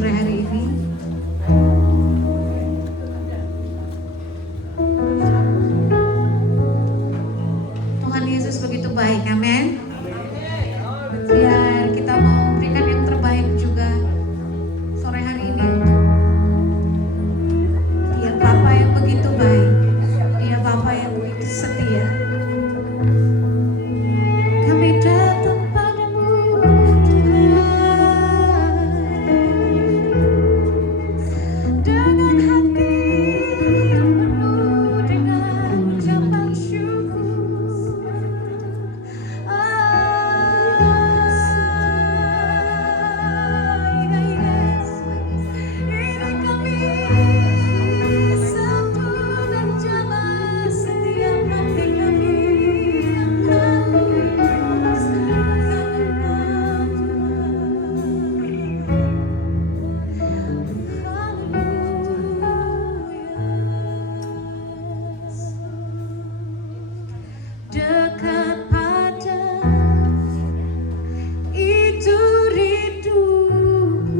sore hari ini. Tuhan Yesus begitu baik, amin. Biar kita mau berikan yang terbaik juga sore hari ini untuk Dia Bapa yang begitu baik, Dia Bapa yang begitu setia. Kami datang padamu Tuhan, dengan hati yang penuh dengan ucapan syukur. Ini kami satu dan jamaah setiap hati kami yang halus dekat pada itu rinduku,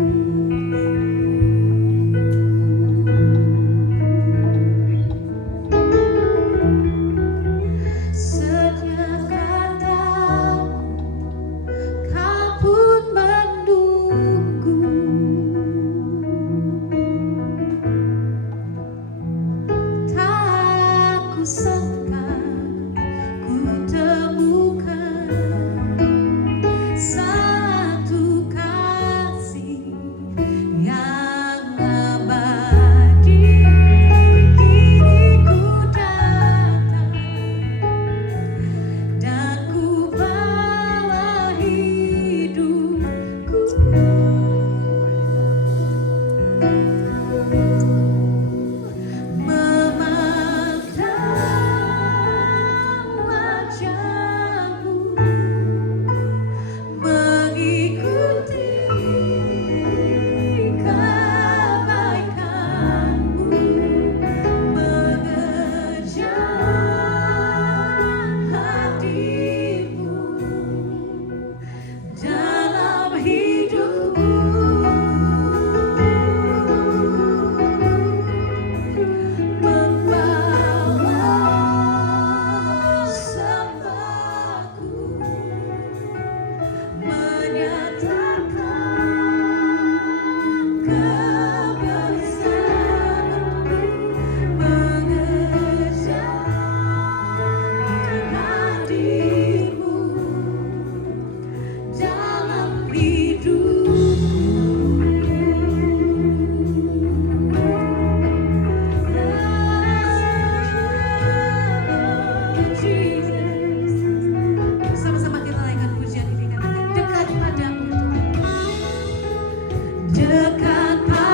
setiap katamu kau pun menunggu. Tak kusangka ku temukan satu kasih yang abadi. Kini ku datang dan ku bawa hidupku, memandang wajahmu, mengikuti kebaikanmu, mengejar hadimu dalam hidupku, membawa sembahku, menyatakan kebesaranmu, mengejar hadimu dalam hidupku. Jesus. Sama-sama kita naikkan pujian ini, katakan dekat padamu, dekat padamu.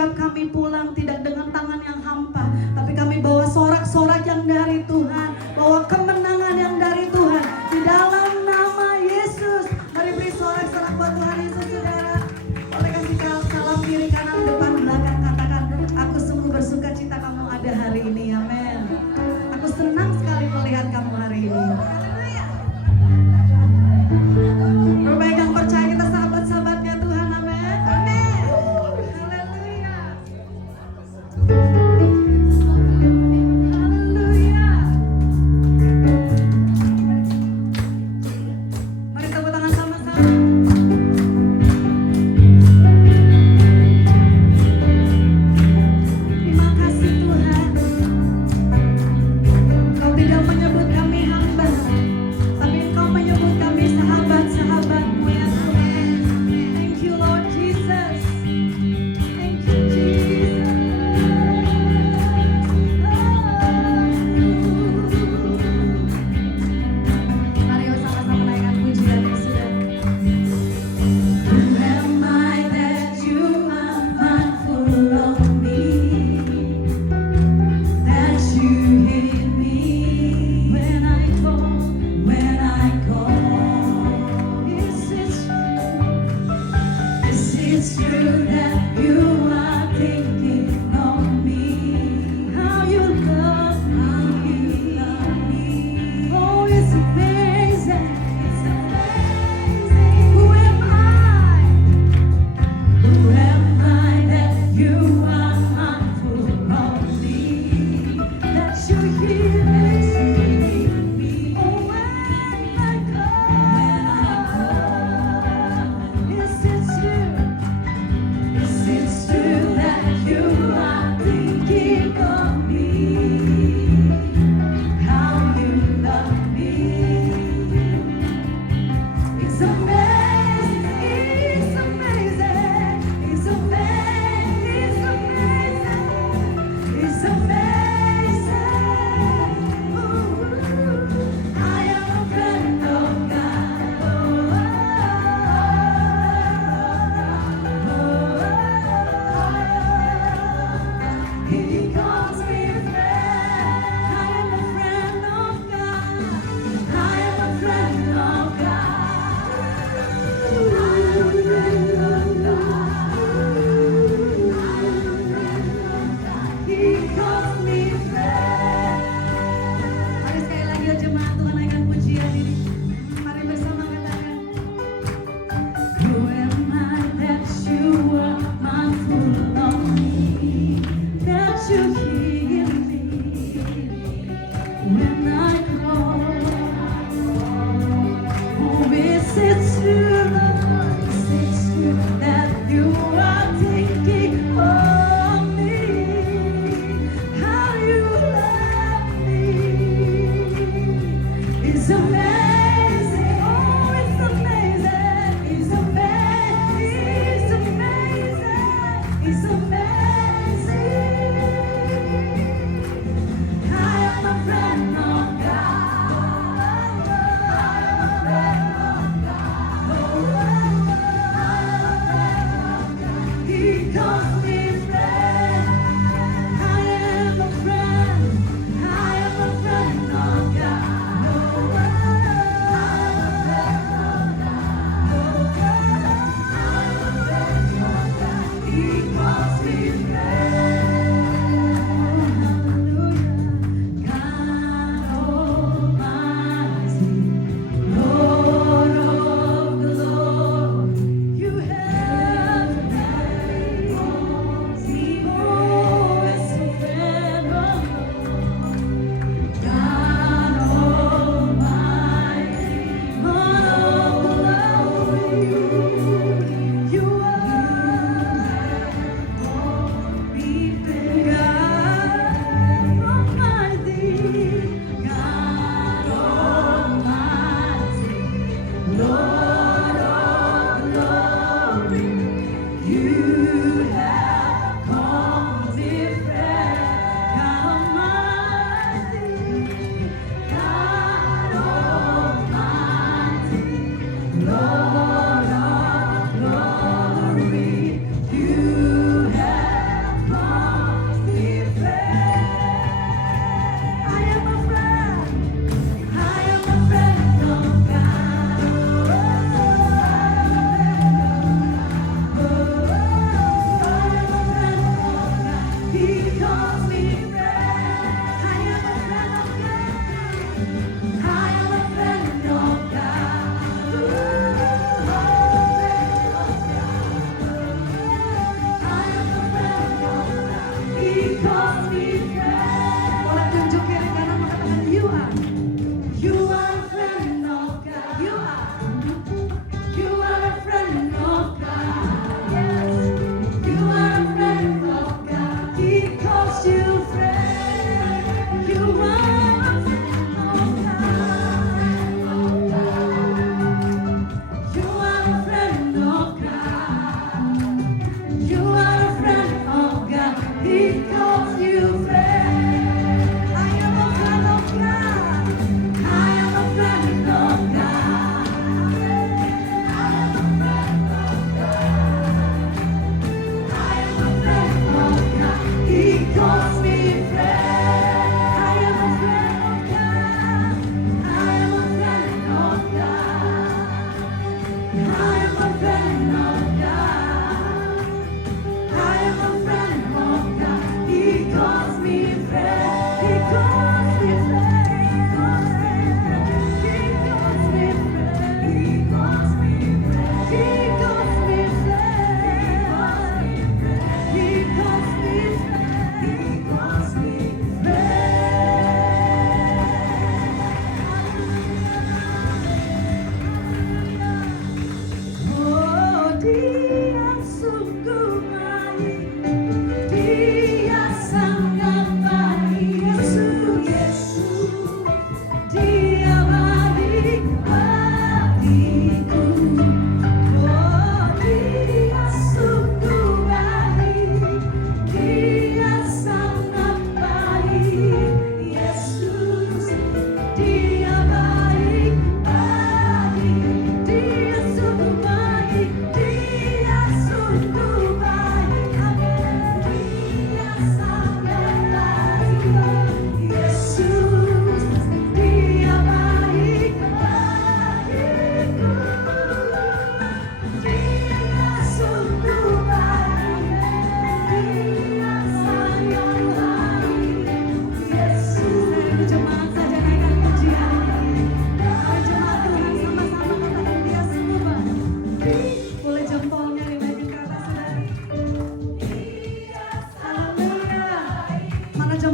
setiap kami pulang tidak dengan tangan yang hampa, tapi kami bawa sorak-sorak yang dari Tuhan, bawa kemenangan yang dari Tuhan. Di dalam nama Yesus, mari beri sorak-sorak buat Tuhan Yesus, saudara. Boleh kasih salam kiri kanan depan belakang, katakan, aku sungguh bersuka cita kamu ada hari ini. Amin. Aku senang sekali melihat kamu hari ini. Berpegang percaya kita sahabat-sahabatnya Tuhan. Amin. Amin. Haleluya. Haleluya.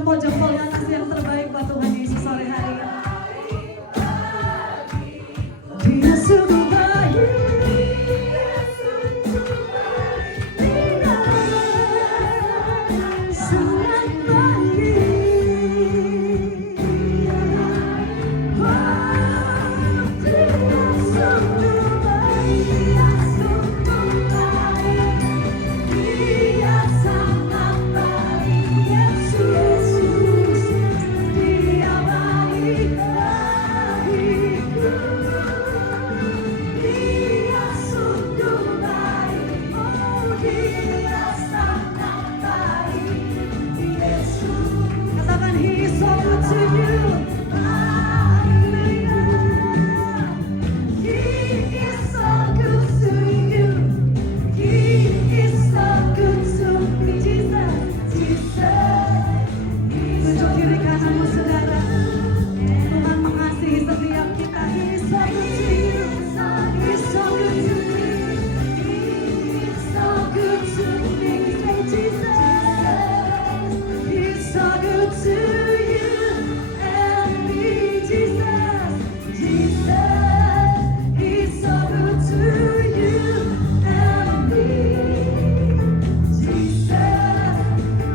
jempol-jempolnya kasih yang terbaik buat Tuhan Yesus sore hari ini. Dia sungguh baik. Sangat baik. Katakan He is so good to you. Hallelujah. He is so good to you. He is so good to me, Jesus. Jesus. Tunjuk kiri kananmu saudara. Tuhan mengasihi setiap kita. He is so good to you. He is so good to me. He is so good to me, Jesus. He's so good to you and me, Jesus. Jesus, He's so good to you and me. Jesus,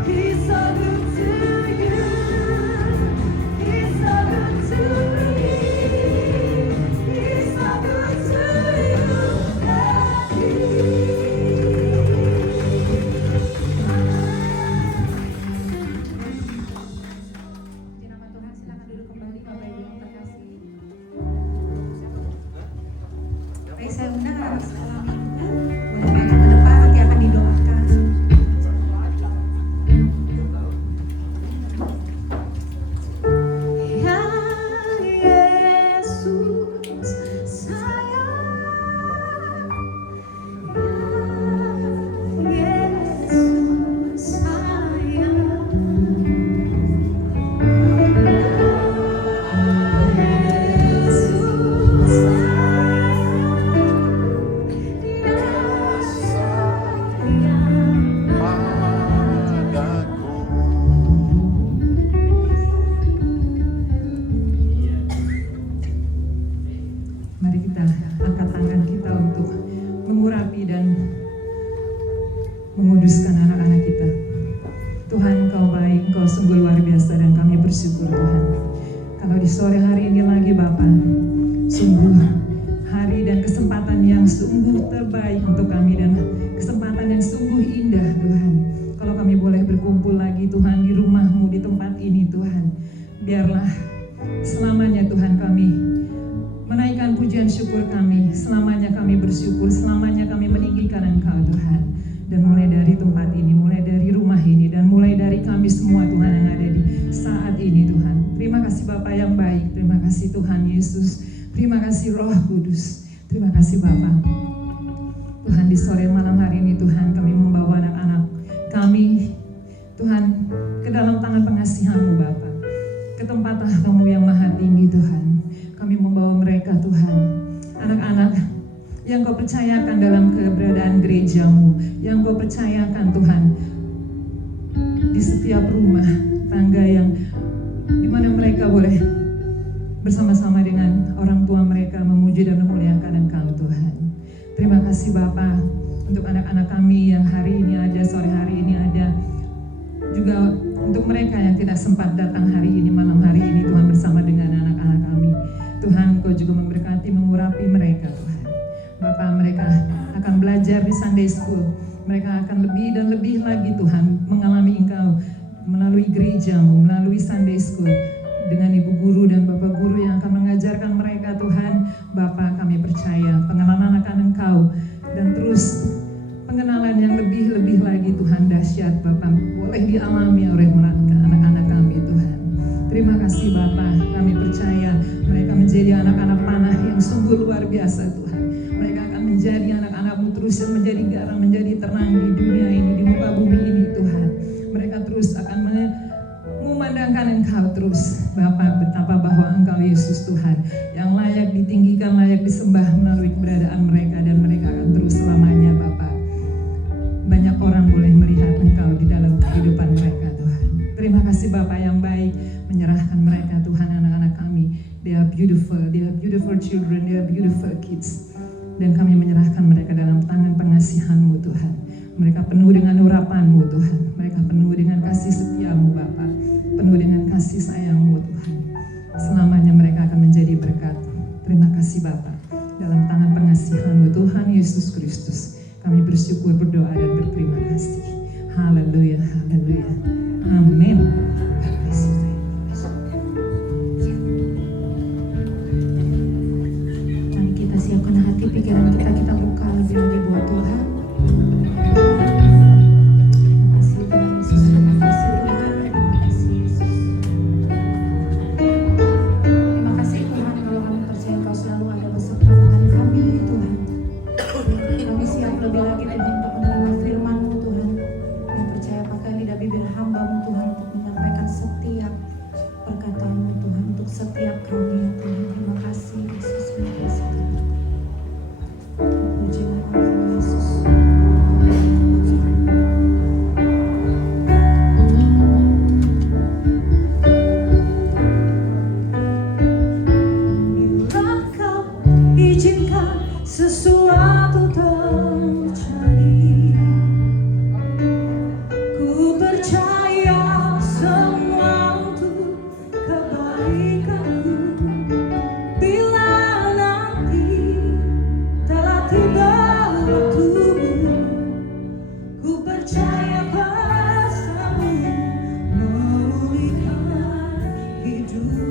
He's so good to you. He's so good to me. He's so good to you and me. Puji nama Tuhan, silakan duduk kembali Bapak Ibu yang terkasih. Baik, saya undang anak sekolah minggu. Boleh maju ke depan, nanti akan didoakan. Ya Yesus sayang, ya Yesus sayang, Yesus sayang, padaku. Mari kita angkat tangan kita untuk mengurapi dan menguduskan anak-anak kita. Tuhan, Engkau baik, Engkau sungguh luar biasa dan kami bersyukur Tuhan. Kalau di sore hari ini lagi Bapa, sungguh hari dan kesempatan yang sungguh terbaik untuk kami dan kesempatan yang sungguh indah Tuhan. Kalau kami boleh berkumpul lagi Tuhan di rumah-Mu, di tempat ini Tuhan. Biarlah selamanya Tuhan kami menaikkan pujian syukur kami, selamanya kami bersyukur, selamanya kami meninggikan Engkau Tuhan. Dan mulai dari tempat ini, mulai dari rumah ini, dan mulai dari kami semua Tuhan yang ada di saat ini Tuhan. Terima kasih Bapa yang baik, terima kasih Tuhan Yesus, terima kasih Roh Kudus, terima kasih Bapa. Tuhan di sore malam hari ini Tuhan kami membawa anak-anak kami Tuhan ke dalam tangan pengasihan-Mu Bapa, ke tempat tahta-Mu yang maha tinggi Tuhan. Kami membawa mereka Tuhan, anak-anak yang Kau percayakan dalam keberadaan gereja-Mu, yang Kau percayakan Tuhan di setiap rumah tangga yang dimana mereka boleh bersama-sama dengan orang tua mereka memuji dan memuliakan Engkau Tuhan. Terima kasih Bapa untuk anak-anak kami yang hari ini ada, sore hari ini ada, juga untuk mereka yang tidak sempat datang hari ini, malam hari ini Tuhan bersama dengan anak-anak kami. Tuhan, Kau juga memberkati, mengurapi mereka Tuhan. Bapa, mereka akan belajar di Sunday School. Mereka akan lebih dan lebih lagi Tuhan mengalami Engkau melalui gereja-Mu, melalui Sunday School. Dengan ibu guru dan bapak guru yang akan mengajarkan mereka Tuhan. Bapa, kami percaya pengenalan akan Engkau. Dan terus pengenalan yang lebih-lebih lagi Tuhan dahsyat Bapa boleh dialami oleh anak-anak kami Tuhan. Terima kasih Bapa, kami percaya mereka menjadi anak-anak panah yang sungguh luar biasa Tuhan. Mereka akan menjadi anak-anak-Mu terus yang menjadi garam, menjadi terang di dunia ini, di muka bumi ini Tuhan. Mereka terus akan mengumandangkan Engkau terus Bapa, betapa bahwa Engkau Yesus Tuhan yang layak ditinggikan, layak disembah melalui keberadaan mereka, dan mereka akan terus selamanya Bapa. Banyak orang boleh melihat Engkau di dalam kehidupan mereka Tuhan. Terima kasih kasih Bapa yang baik, menyerahkan mereka Tuhan, anak-anak kami. They are beautiful children, they are beautiful kids. Dan kami menyerahkan mereka dalam tangan pengasihan-Mu Tuhan. Mereka penuh dengan urapan-Mu Tuhan. Mereka penuh dengan kasih setia-Mu Bapa, penuh dengan kasih sayang-Mu Tuhan. Selamanya mereka akan menjadi berkat. Terima kasih Bapa. Dalam tangan pengasihan-Mu Tuhan Yesus Kristus, kami bersyukur, berdoa, dan berterima kasih. Haleluya, haleluya. Amin. God bless you. Mari kita siapkan hati, pikiran kita buka lebih lagi buat Tuhan. Terima kasih Tuhan Yesus, terima kasih Tuhan, terima kasih Yesus. Terima kasih Tuhan, kalau kami percaya Kau selalu ada beserta dengan kami Tuhan. Kami siap lebih lagi Tuhan untuk menerima firman-Mu Tuhan. Kami percaya pakai lidah bibir hamba-Mu Tuhan untuk menyampaikan setiap perkataan-Mu Tuhan untuk setiap kami ya Tuhan. Terima kasih Yesus, terima kasih Tuhan. Puji nama Yesus. Bila Kau izinkan sesuatu terjadi, ku percaya semua untuk kebaikanku. Bila nanti telah tiba waktumu, ku percaya kuasa-Mu memulihkan hidupku.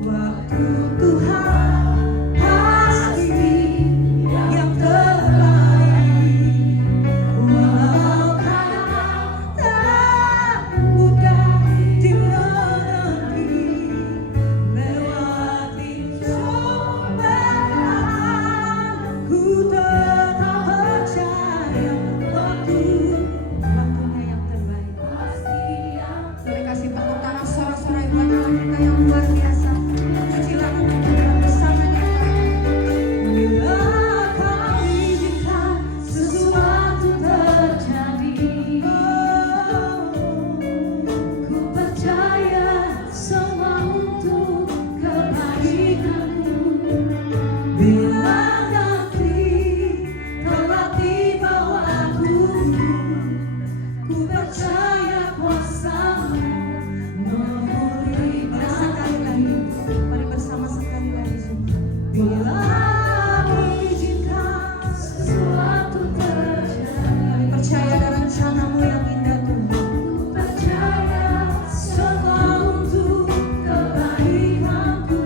Waktu Tuhan pasti yang terbaik. Walau kadang tak mudah dimengerti, lewati cobaan ku tetap percaya waktunya yang terbaik. Boleh kasih tepuk tangan sorak-sorai buat Tuhan kita yang luar biasa. Pujilah Tuhan bersamanya. Bila Kau izinkan sesuatu terjadi, ku percaya semua untuk kebaikanmu. Bila nanti telah tiba waktumu, ku percaya kuasa-Mu memulihkan. Sekali lagi, mari bersama sekali lagi semua. Bila izinkan sesuatu terjadi, kami percaya ada rencana-Mu yang indah Tuhan. Ku percaya semua untuk kebaikanku.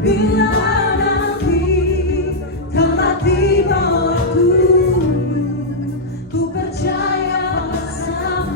Bila nanti telah tiba waktumu, ku percaya kuasa-Mu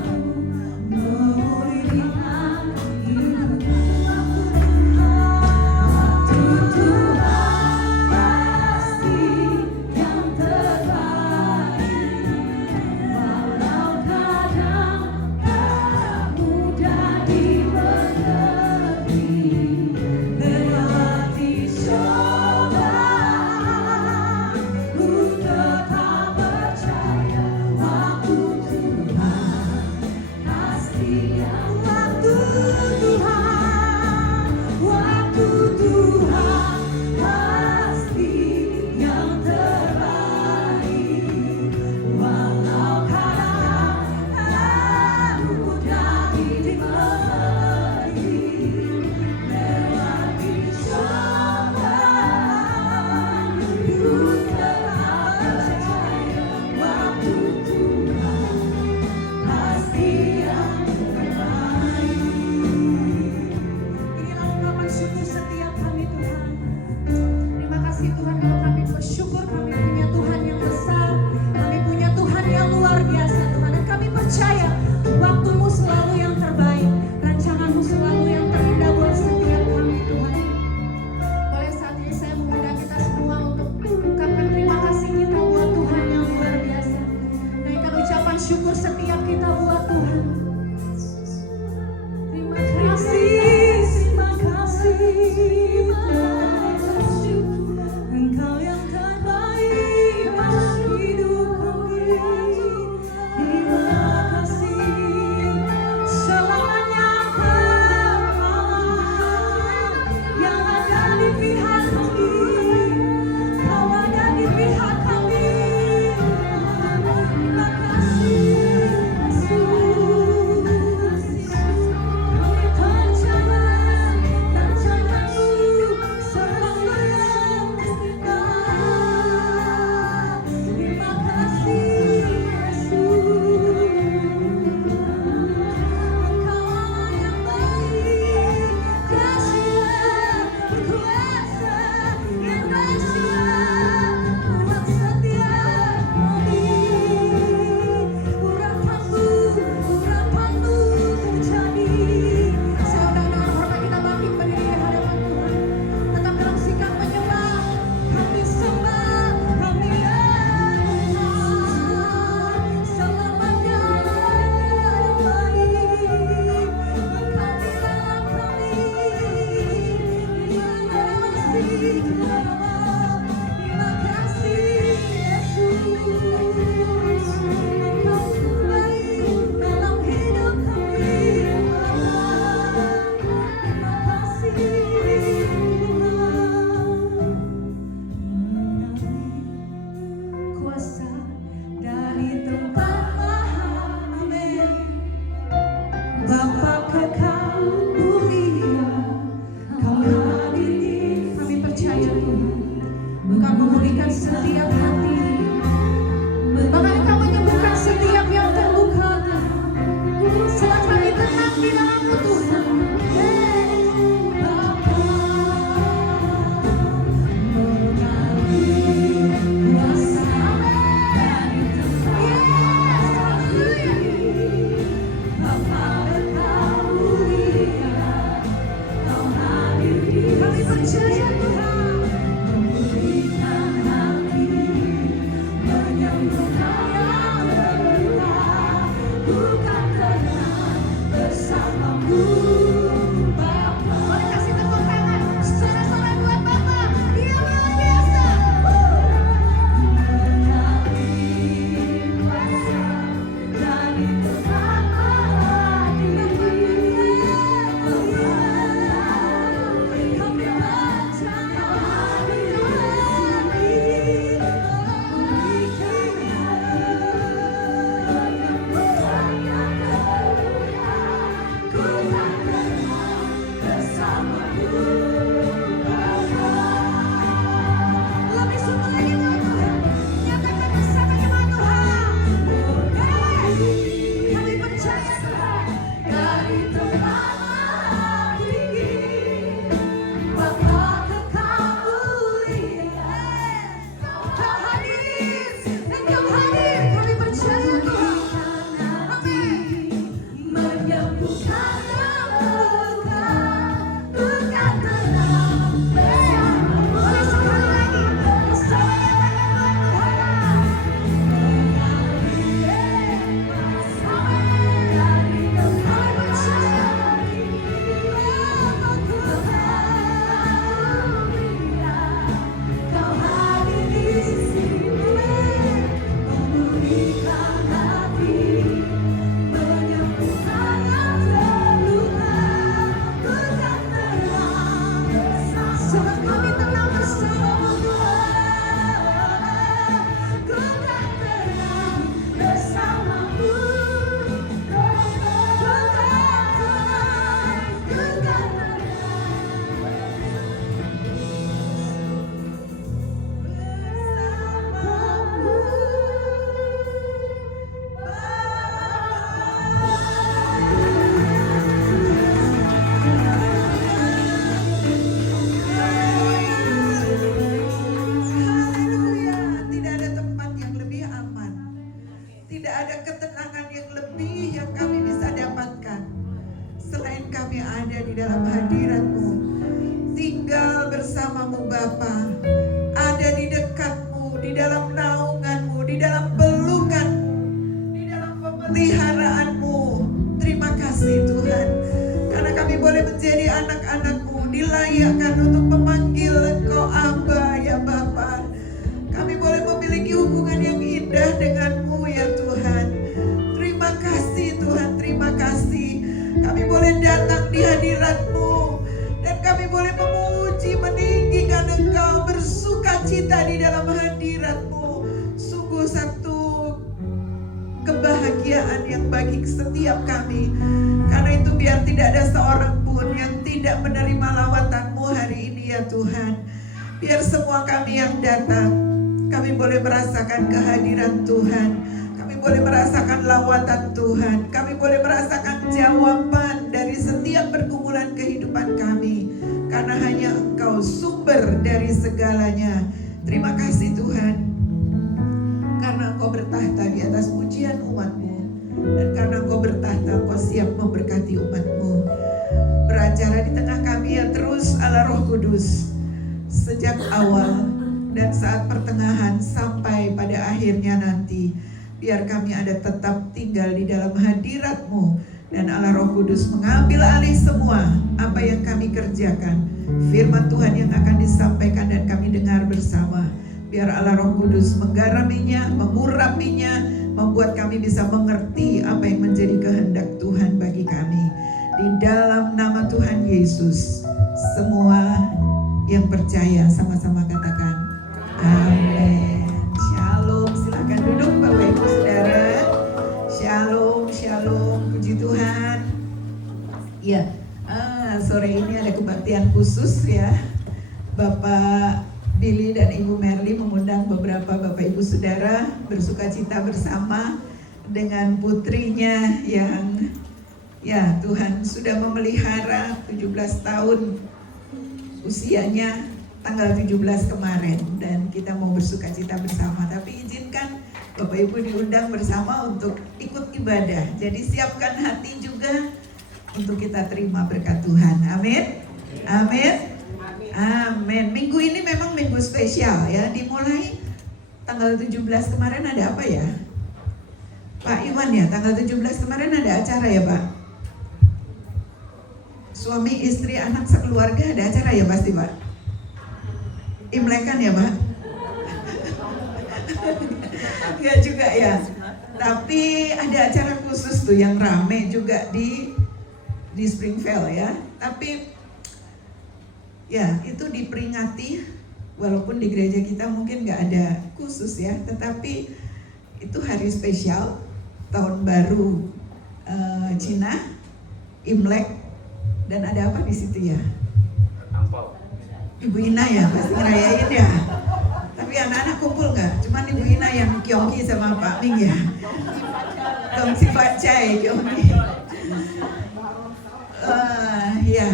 Bapa kekal mulia, Kau hadir. Kami percaya Tuhan, Engkau memulihkan setiap hati, bahkan Engkau menyembuhkan setiap yang terluka. Saat kami tenang di dalam-Mu Tuhan. Kami percaya Tuhan, memulihkan hati, menyembuhkan yang terluka, bukan tenang bersamamu Bapa. Boleh kasih tepuk tangan, sorak-sorak buat Bapa, Dia luar biasa. Mengalir kuasa dari Tuhan Allah diri. Kami percaya lebih semua lagi Tuhan, nyatakan bersamanya Tuhan. Kami percaya Tuhan, dari tempat maha tinggi, Bapa kekal mulia, Kau hadir dan Kau hadir. Kami percaya Tuhan, amin. Menyembuhkan yang terluka, bukan tenang bersama. Boleh sekali lagi, bersama nyatakan buat Tuhan. Kau hadir di sini, memulihkan hati, menyembuhkan yang terluka, bukan tenang bersama. Sebab kami tenang bersama-Mu Tuhan, bukan tenang bersama-Mu, bukan tenang. Haleluya, tidak ada tempat yang lebih aman, tidak ada ketenangan yang lebih yang kami bisa dapatkan selain kami ada di dalam hadirat-Mu, tinggal bersama-Mu Bapa, ada di dekat-Mu, di dalam naungan-Mu, di dalam pelukan, di dalam pemeliharaan-Mu. Terima kasih Tuhan, karena kami boleh menjadi anak-anak-Mu, dilayakkan untuk memanggil Engkau Aba ya Bapa. Kami boleh memiliki hubungan yang indah dengan-Mu ya Tuhan. Terima kasih Tuhan, terima kasih. Kami boleh datang di hadirat-Mu, dan kami boleh memuji, meninggikan Engkau, bersuka cita di dalam hadirat-Mu. Sungguh satu kebahagiaan yang bagi setiap kami. Karena itu biar tidak ada seorang pun yang tidak menerima lawatan-Mu hari ini ya Tuhan. Biar semua kami yang datang, kami boleh merasakan kehadiran Tuhan. Kami boleh merasakan lawatan Tuhan. Kami boleh merasakan jawaban dari setiap pergumulan kehidupan kami. Karena hanya Engkau sumber dari segalanya. Terima kasih Tuhan, karena Engkau bertahta di atas pujian umat-Mu, dan karena Engkau bertahta, Engkau siap memberkati umat-Mu. Beracara di tengah kami ya terus Allah Roh Kudus, sejak awal dan saat pertengahan sampai pada akhirnya nanti. Biar kami ada tetap tinggal di dalam hadirat-Mu, dan Allah Roh Kudus mengambil alih semua apa yang kami kerjakan. Firman Tuhan yang akan disampaikan dan kami dengar bersama. Biar Allah Roh Kudus menggaraminya, mengurapinya, membuat kami bisa mengerti apa yang menjadi kehendak Tuhan bagi kami. Di dalam nama Tuhan Yesus, semua yang percaya sama-sama katakan amin. Shalom, silakan duduk Bapak Ibu Saudara. Shalom, shalom, puji Tuhan. Ya, sore ini ada kebaktian khusus ya. Bapak Billy dan Ibu Merly mengundang beberapa Bapak Ibu Saudara bersukacita bersama dengan putrinya yang ya Tuhan sudah memelihara 17 tahun usianya tanggal 17 kemarin, dan kita mau bersukacita bersama. Tapi izinkan Bapak Ibu diundang bersama untuk ikut ibadah. Jadi siapkan hati juga untuk kita terima berkat Tuhan. Amin. Amin. Amin. Minggu ini memang minggu spesial ya. Dimulai tanggal 17 kemarin ada apa ya? Pak Iwan ya, tanggal 17 kemarin ada acara ya Pak? Suami, istri, anak, sekeluarga ada acara ya pasti Pak? Imlekan ya Pak? Enggak juga ya. Tapi ada acara khusus tuh yang rame juga di Springfield ya. Tapi ya itu diperingati, walaupun di gereja kita mungkin nggak ada khusus ya, tetapi itu hari spesial tahun baru Cina, Imlek, dan ada apa di situ ya? Ibu Ina ya pasti ngerayain ya. Tapi anak-anak kumpul nggak? Cuman Ibu Ina yang Kyongki sama Pak Ming ya. Kongsi Pacai Kyongki. Ya.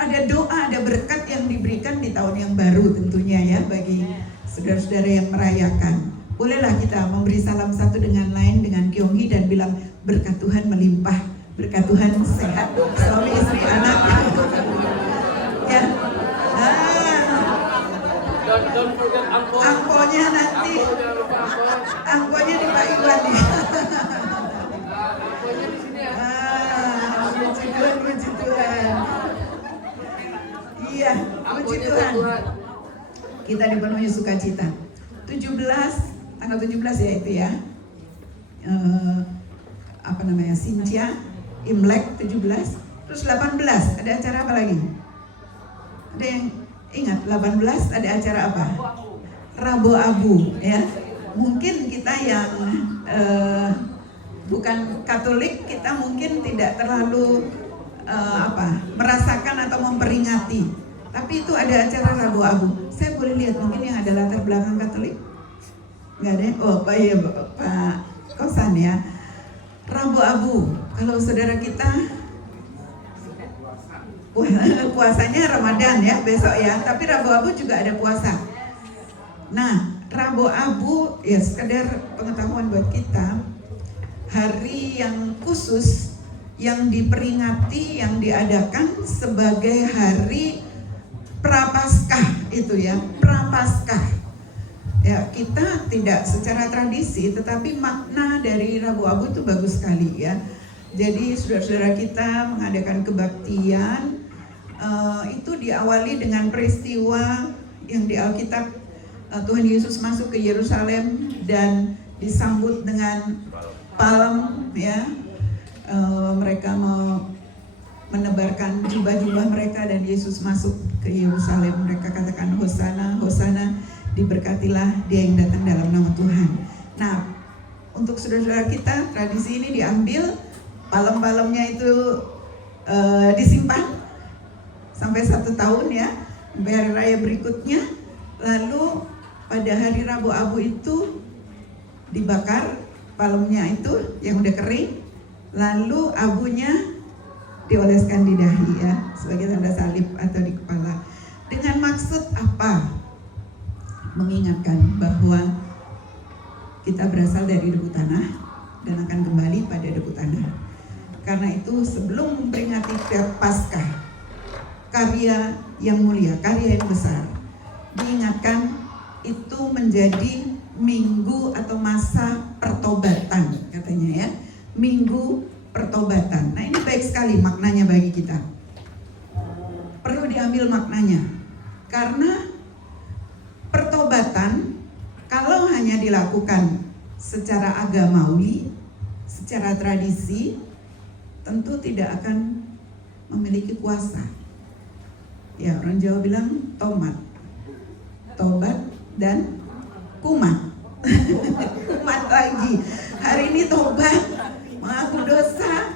Ada doa, ada berkat yang diberikan di tahun yang baru tentunya ya bagi saudara-saudara yang merayakan. Bolehlah kita memberi salam satu dengan lain dengan Kyonghi dan bilang berkat Tuhan melimpah, berkat Tuhan sehat, suami istri anak. Ya. Don't forget angpau. Angponya nanti, angponya di Pak Iwan ya. Angpaunya di sini ya. Puji Tuhan, puji Tuhan. Iya, puji Tuhan. Kita dipenuhi sukacita. 17, tanggal 17 ya itu ya. Apa namanya? Sinja, Imlek 17, terus 18 ada acara apa lagi? Ada yang ingat 18 ada acara apa? Rabu Abu ya. Mungkin kita yang bukan Katolik, kita mungkin tidak terlalu merasakan atau memperingati. Tapi itu ada acara Rabu Abu. Saya boleh lihat mungkin yang ada latar belakang Katolik? Enggak ada? Oh, Pak ya, Pak Kosan ya. Rabu Abu. Kalau saudara kita puasanya Ramadan ya besok ya. Tapi Rabu Abu juga ada puasa. Nah, Rabu Abu ya sekedar pengetahuan buat kita. Hari yang khusus yang diperingati, yang diadakan sebagai hari Prapaskah itu ya, Prapaskah. Ya, kita tidak secara tradisi, tetapi makna dari Rabu Abu itu bagus sekali ya. Jadi saudara-saudara kita mengadakan kebaktian, itu diawali dengan peristiwa yang di Alkitab, Tuhan Yesus masuk ke Yerusalem dan disambut dengan palem ya. Mereka mau menebarkan jubah-jubah mereka dan Yesus masuk ke Yerusalem. Mereka katakan Hosana, Hosana, diberkatilah dia yang datang dalam nama Tuhan. Nah, untuk saudara-saudara kita, tradisi ini diambil, palem-palemnya itu disimpan sampai 1 tahun ya, sampai hari raya berikutnya. Lalu pada hari Rabu Abu itu dibakar palemnya itu yang udah kering, lalu abunya dioleskan di dahi ya, sebagai tanda salib atau di kepala. Dengan maksud apa? Mengingatkan bahwa kita berasal dari debu tanah dan akan kembali pada debu tanah. Karena itu sebelum memperingati Paskah, karya yang mulia, karya yang besar, diingatkan itu menjadi minggu atau masa pertobatan katanya ya, minggu pertobatan. Nah, ini baik sekali maknanya bagi kita. Perlu diambil maknanya. Karena pertobatan kalau hanya dilakukan secara agamawi, secara tradisi, tentu tidak akan memiliki kuasa. Ya, orang Jawa bilang tomat, tobat dan kumat. Kumat lagi. Hari ini tobat, mengaku dosa,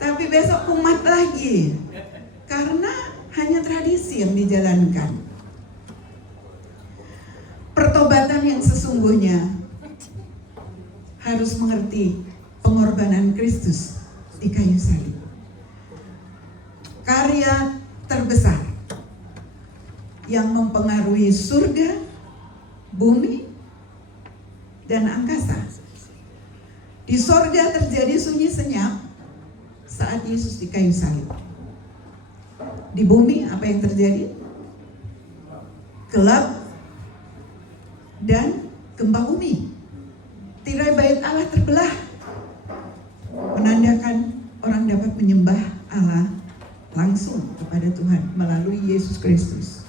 tapi besok kumat lagi. Karena hanya tradisi yang dijalankan. Pertobatan yang sesungguhnya harus mengerti pengorbanan Kristus di kayu salib. Karya terbesar yang mempengaruhi surga, bumi, dan angkasa. Di sorga terjadi sunyi senyap saat Yesus di kayu salib. Di bumi apa yang terjadi? Gelap dan gempa bumi. Tirai bait Allah terbelah, menandakan orang dapat menyembah Allah langsung kepada Tuhan melalui Yesus Kristus.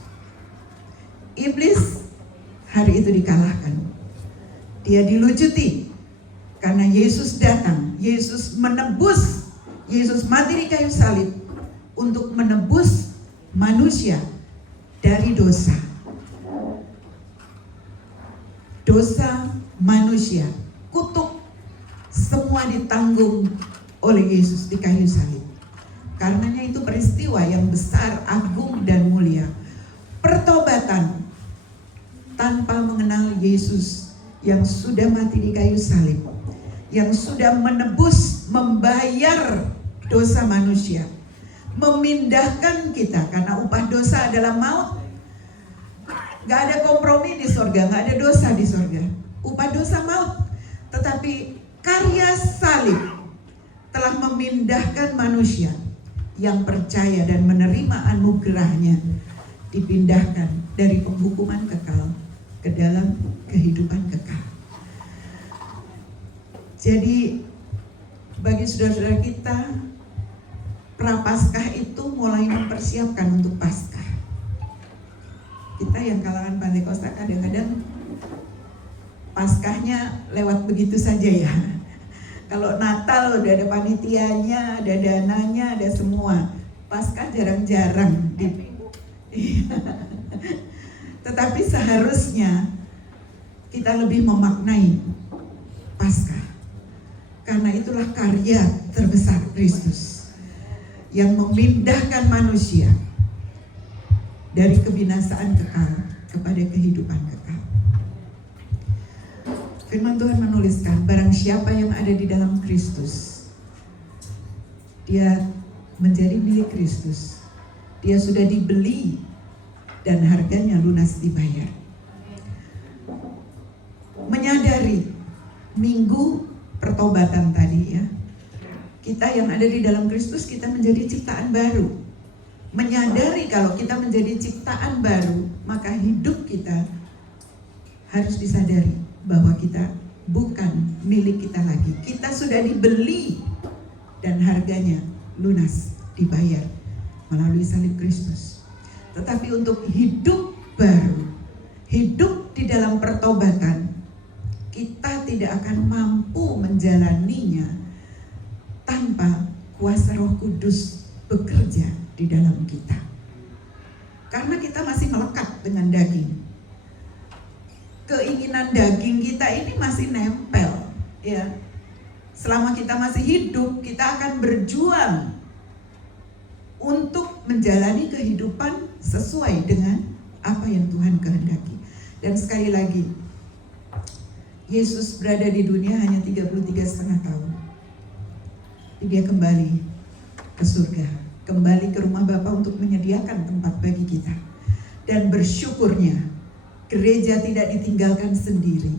Iblis hari itu dikalahkan. Dia dilucuti karena Yesus datang. Yesus menebus. Yesus mati di kayu salib untuk menebus manusia dari dosa. Dosa manusia, kutuk semua ditanggung oleh Yesus di kayu salib. Karenanya itu peristiwa yang besar, agung, dan mulia. Pertobatan tanpa mengenal Yesus yang sudah mati di kayu salib, yang sudah menebus, membayar dosa manusia, memindahkan kita, karena upah dosa adalah maut. Gak ada kompromi di sorga, gak ada dosa di sorga. Upah dosa maut. Tetapi karya salib telah memindahkan manusia yang percaya dan menerima anugerahnya, dipindahkan dari penghukuman kekal ke dalam kehidupan kekal. Jadi bagi saudara-saudara kita, Prapaskah itu mulai mempersiapkan untuk Paskah. Kita yang kalangan Pantekosta kadang-kadang Paskahnya lewat begitu saja ya. Kalau Natal udah ada panitianya, ada dananya, ada semua. Paskah jarang-jarang. Tetapi seharusnya kita lebih memaknai Paskah. Karena itulah karya terbesar Kristus yang memindahkan manusia dari kebinasaan kekal kepada kehidupan kekal. Firman Tuhan menuliskan, barang siapa yang ada di dalam Kristus, dia menjadi milik Kristus. Dia sudah dibeli dan harganya lunas dibayar. Menyadari minggu pertobatan tadi ya, kita yang ada di dalam Kristus, kita menjadi ciptaan baru. Menyadari kalau kita menjadi ciptaan baru, maka hidup kita harus disadari bahwa kita bukan milik kita lagi. Kita sudah dibeli dan harganya lunas dibayar melalui salib Kristus. Tetapi untuk hidup baru, hidup di dalam pertobatan, kita tidak akan mampu menjalaninya tanpa kuasa Roh Kudus bekerja di dalam kita. Karena kita masih melekat dengan daging. Keinginan daging kita ini masih nempel, ya. Selama kita masih hidup, kita akan berjuang untuk menjalani kehidupan sesuai dengan apa yang Tuhan kehendaki. Dan sekali lagi, Yesus berada di dunia hanya 33,5 tahun. Dia kembali ke surga, kembali ke rumah Bapa untuk menyediakan tempat bagi kita. Dan bersyukurnya, gereja tidak ditinggalkan sendiri,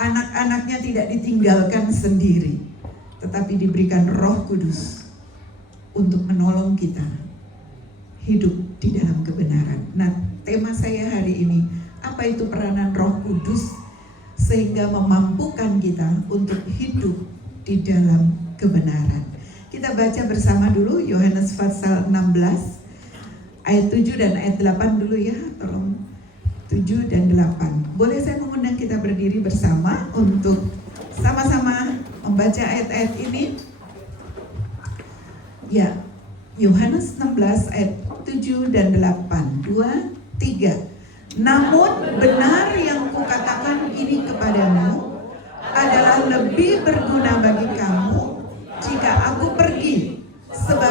anak-anaknya tidak ditinggalkan sendiri, tetapi diberikan Roh Kudus untuk menolong kita hidup di dalam kebenaran. Nah, tema saya hari ini, apa itu peranan Roh Kudus sehingga memampukan kita untuk hidup di dalam kebenaran. Kita baca bersama dulu Yohanes pasal 16 ayat 7 dan ayat 8 dulu ya, tolong. 7 dan 8. Boleh saya mengundang kita berdiri bersama untuk sama-sama membaca ayat-ayat ini? Ya, Yohanes 16 ayat 7 dan 8. 2, 3. Namun benar yang kukatakan ini kepadamu adalah lebih berguna bagi kamu jika aku pergi, sebab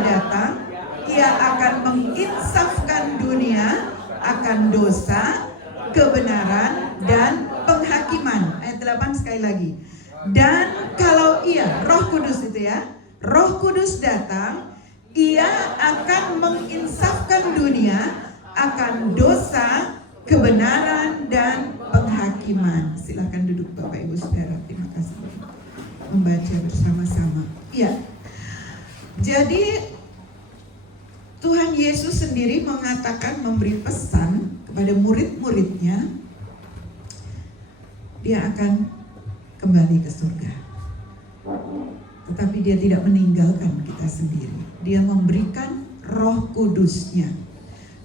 datang, ia akan menginsafkan dunia akan dosa, kebenaran, dan penghakiman. Ayat 8 sekali lagi. Dan kalau ia, Roh Kudus itu ya, Roh Kudus datang, ia akan menginsafkan dunia akan dosa, kebenaran, dan penghakiman. Silakan duduk Bapak Ibu Saudara. Terima kasih. Membaca bersama-sama. Iya. Jadi Tuhan Yesus sendiri mengatakan, memberi pesan kepada murid-muridnya, dia akan kembali ke surga. Tetapi dia tidak meninggalkan kita sendiri. Dia memberikan Roh Kudus-Nya.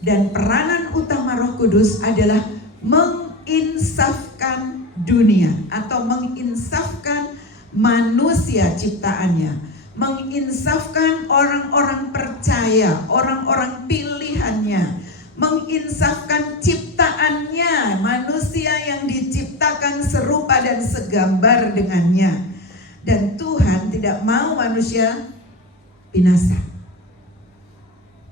Dan peranan utama Roh Kudus adalah menginsafkan dunia atau menginsafkan manusia ciptaannya. Menginsafkan orang-orang percaya, orang-orang pilihannya, menginsafkan ciptaannya, manusia yang diciptakan serupa dan segambar dengannya. Dan Tuhan tidak mau manusia binasa.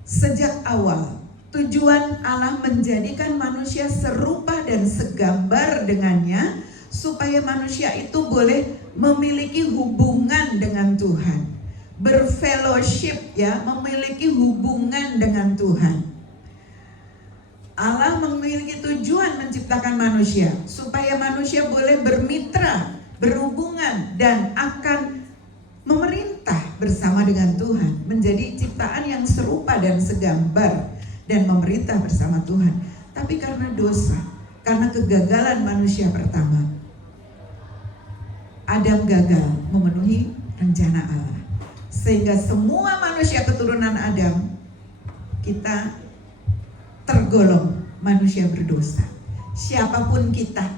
Sejak awal, tujuan Allah menjadikan manusia serupa dan segambar dengannya, supaya manusia itu boleh memiliki hubungan dengan Tuhan, berfellowship ya, memiliki hubungan dengan Tuhan. Allah memiliki tujuan menciptakan manusia supaya manusia boleh bermitra, berhubungan, dan akan memerintah bersama dengan Tuhan, menjadi ciptaan yang serupa dan segambar dan memerintah bersama Tuhan. Tapi karena dosa, karena kegagalan manusia pertama, Adam gagal memenuhi rencana Allah. Sehingga semua manusia keturunan Adam, kita tergolong manusia berdosa. Siapapun kita,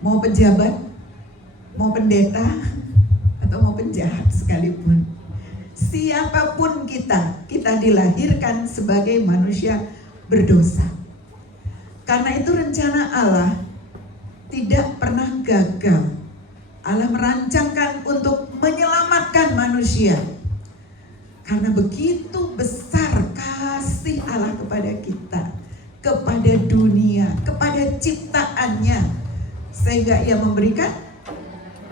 mau pejabat, mau pendeta, atau mau penjahat sekalipun, siapapun kita dilahirkan sebagai manusia berdosa. Karena itu rencana Allah tidak pernah gagal. Allah merancangkan untuk menyelamatkan manusia. Karena begitu besar kasih Allah kepada kita, kepada dunia, kepada ciptaannya, sehingga Ia memberikan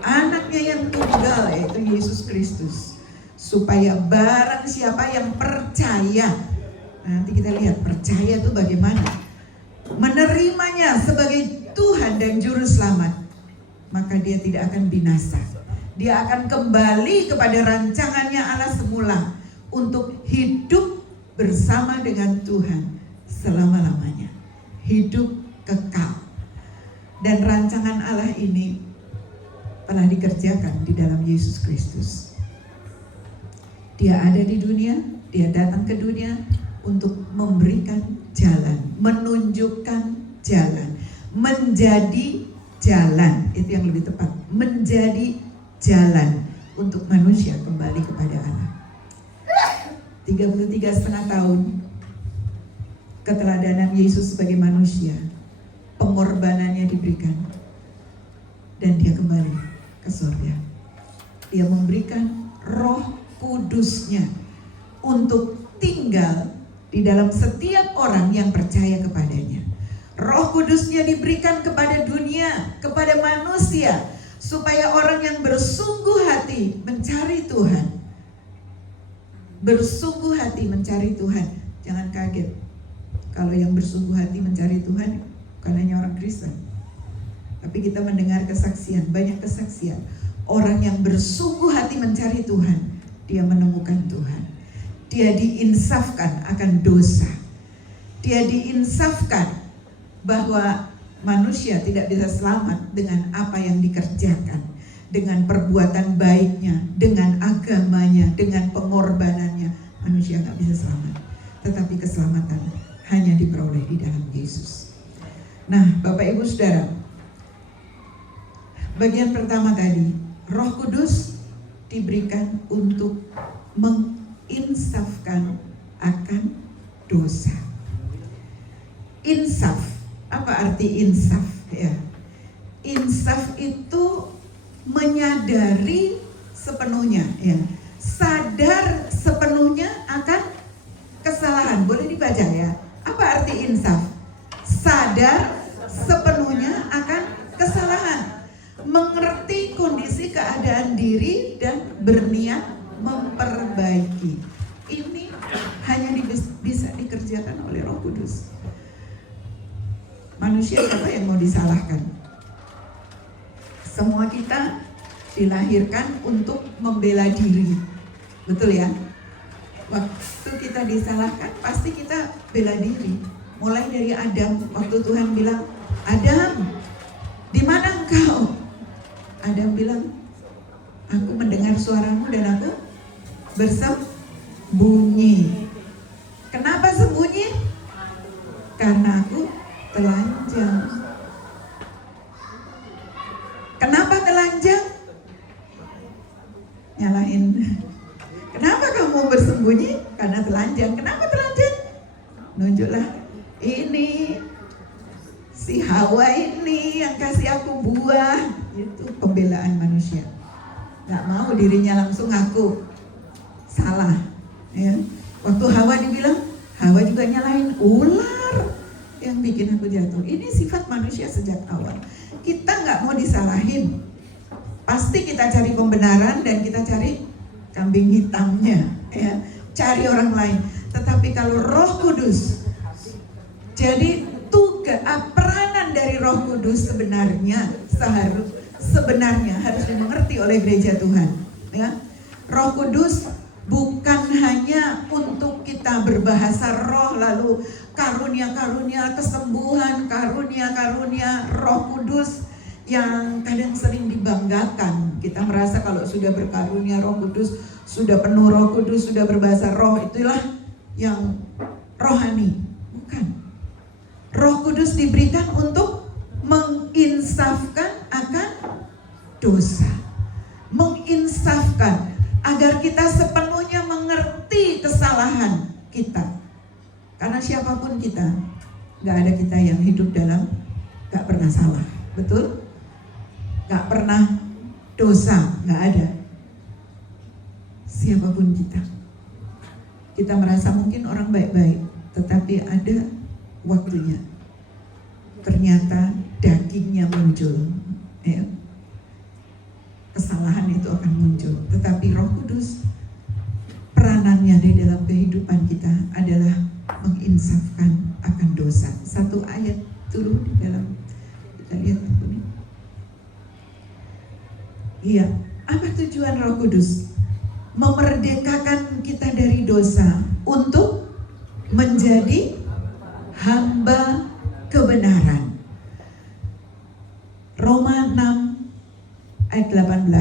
anaknya yang tunggal, yaitu Yesus Kristus, supaya barang siapa yang percaya, nanti kita lihat percaya itu bagaimana, menerimanya sebagai Tuhan dan Juru Selamat, maka dia tidak akan binasa. Dia akan kembali kepada rancangannya Allah semula untuk hidup bersama dengan Tuhan selama-lamanya, hidup kekal. Dan rancangan Allah ini telah dikerjakan di dalam Yesus Kristus. Dia ada di dunia, dia datang ke dunia untuk memberikan jalan, menunjukkan jalan, menjadi jalan, itu yang lebih tepat, menjadi jalan untuk manusia kembali kepada Allah. 33,5 tahun keteladanan Yesus sebagai manusia, pengorbanannya diberikan, dan dia kembali ke surga. Dia memberikan Roh Kudus-Nya untuk tinggal di dalam setiap orang yang percaya kepadanya. Roh Kudus-Nya diberikan kepada dunia, kepada manusia, supaya orang yang bersungguh hati mencari Tuhan, bersungguh hati mencari Tuhan. Jangan kaget kalau yang bersungguh hati mencari Tuhan bukan hanya orang Kristen, tapi kita mendengar kesaksian, banyak kesaksian orang yang bersungguh hati mencari Tuhan, dia menemukan Tuhan. Dia diinsafkan akan dosa, dia diinsafkan bahwa manusia tidak bisa selamat dengan apa yang dikerjakan, dengan perbuatan baiknya, dengan agamanya, dengan pengorbanannya. Manusia nggak bisa selamat, tetapi keselamatan hanya diperoleh di dalam Yesus. Nah, Bapak Ibu Saudara, bagian pertama tadi, Roh Kudus diberikan untuk menginsafkan akan dosa. Insaf, apa arti insaf ya? Insaf itu menyadari sepenuhnya ya. sadar sepenuhnya akan kesalahan. Boleh dibaca ya. Apa arti insaf? Sadar sepenuhnya akan kesalahan, mengerti kondisi keadaan diri dan berniat memperbaiki. Ini hanya bisa dikerjakan oleh Roh Kudus. Manusia siapa yang mau disalahkan? Semua kita dilahirkan untuk membela diri. Betul ya? Waktu kita disalahkan pasti kita bela diri. Mulai dari Adam, waktu Tuhan bilang, "Adam, di mana engkau?" Adam bilang, "Aku mendengar suaramu dan aku bersembunyi." Kenapa sembunyi? Karena aku telanjang. Kenapa telanjang? Nyalahin. Kenapa kamu bersembunyi? Karena telanjang. Kenapa telanjang? Nunjuklah, ini si Hawa ini yang kasih aku buah. Itu pembelaan manusia. Gak mau dirinya langsung ngaku salah ya. Waktu Hawa dibilang, Hawa juga nyalahin ular yang bikin aku jatuh. Ini sifat manusia sejak awal. Kita gak mau disalahin. Pasti kita cari pembenaran dan kita cari kambing hitamnya ya. Cari orang lain. Tetapi kalau Roh Kudus, jadi peranan dari Roh Kudus sebenarnya harus dimengerti oleh gereja Tuhan ya. Roh Kudus bukan hanya untuk kita berbahasa roh, lalu karunia-karunia kesembuhan, karunia-karunia Roh Kudus yang kadang sering dibanggakan. Kita merasa kalau sudah berkarunia Roh Kudus, sudah penuh Roh Kudus, sudah berbahasa roh, itulah yang rohani. Bukan. Roh Kudus diberikan untuk menginsafkan akan dosa, menginsafkan agar kita sepenuhnya mengerti kesalahan kita. Karena siapapun kita, gak ada kita yang hidup dalam gak pernah salah, betul? Gak pernah dosa, gak ada. Siapapun kita merasa mungkin orang baik-baik, tetapi ada waktunya ternyata dagingnya muncul ya. Kesalahan itu akan muncul. Tetapi Roh Kudus peranannya di dalam kehidupan kita adalah menginsafkan akan dosa. Satu ayat dulu di dalam, kita lihat ini. Iya, apa tujuan Roh Kudus? Memerdekakan kita dari dosa untuk menjadi hamba kebenaran. Roma 6 ayat 18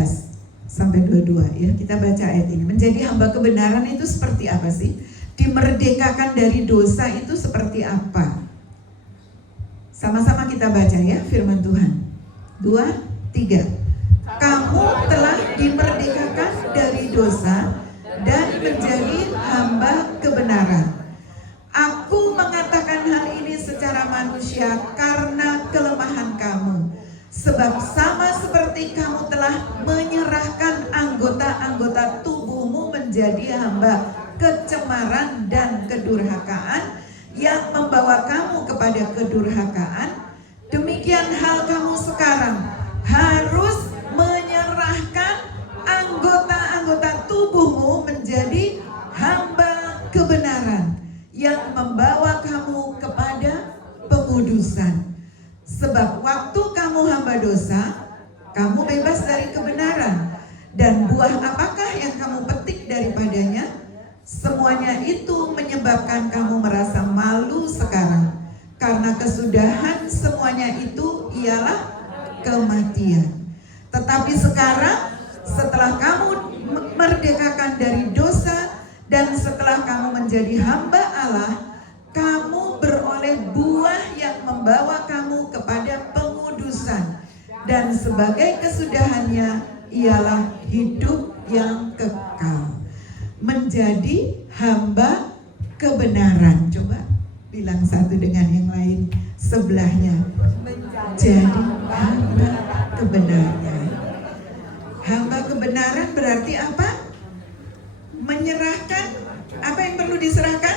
sampai 22 ya. Kita baca ayat ini. Menjadi hamba kebenaran itu seperti apa sih? Dimerdekakan dari dosa itu seperti apa? Sama-sama kita baca ya firman Tuhan. 2, 3. Kamu telah dimerdekakan dari dosa dan menjadi hamba kebenaran. Aku mengatakan hal ini secara manusia karena kelemahan kamu. Sebab sama seperti kamu telah menyerahkan anggota-anggota tubuhmu menjadi hamba kecemaran dan kedurhakaan yang membawa kamu kepada kedurhakaan, demikian hal kamu sekarang harus menyerahkan anggota-anggota tubuhmu menjadi hamba kebenaran yang membawa kamu kepada pengudusan. Sebab waktu kamu hamba dosa, kamu bebas dari kebenaran. Dan buah apakah yang kamu petik daripadanya? Semuanya itu menyebabkan kamu merasa malu sekarang. Karena kesudahan semuanya itu ialah kematian. Tetapi sekarang setelah kamu merdekakan dari dosa dan setelah kamu menjadi hamba Allah, kamu beroleh buah yang membawa kamu kepada pengudusan, dan sebagai kesudahannya ialah hidup yang kekal. Menjadi hamba kebenaran. Coba bilang satu dengan yang lain sebelahnya. Jadi hamba kebenaran. Hamba kebenaran berarti apa? diserahkan?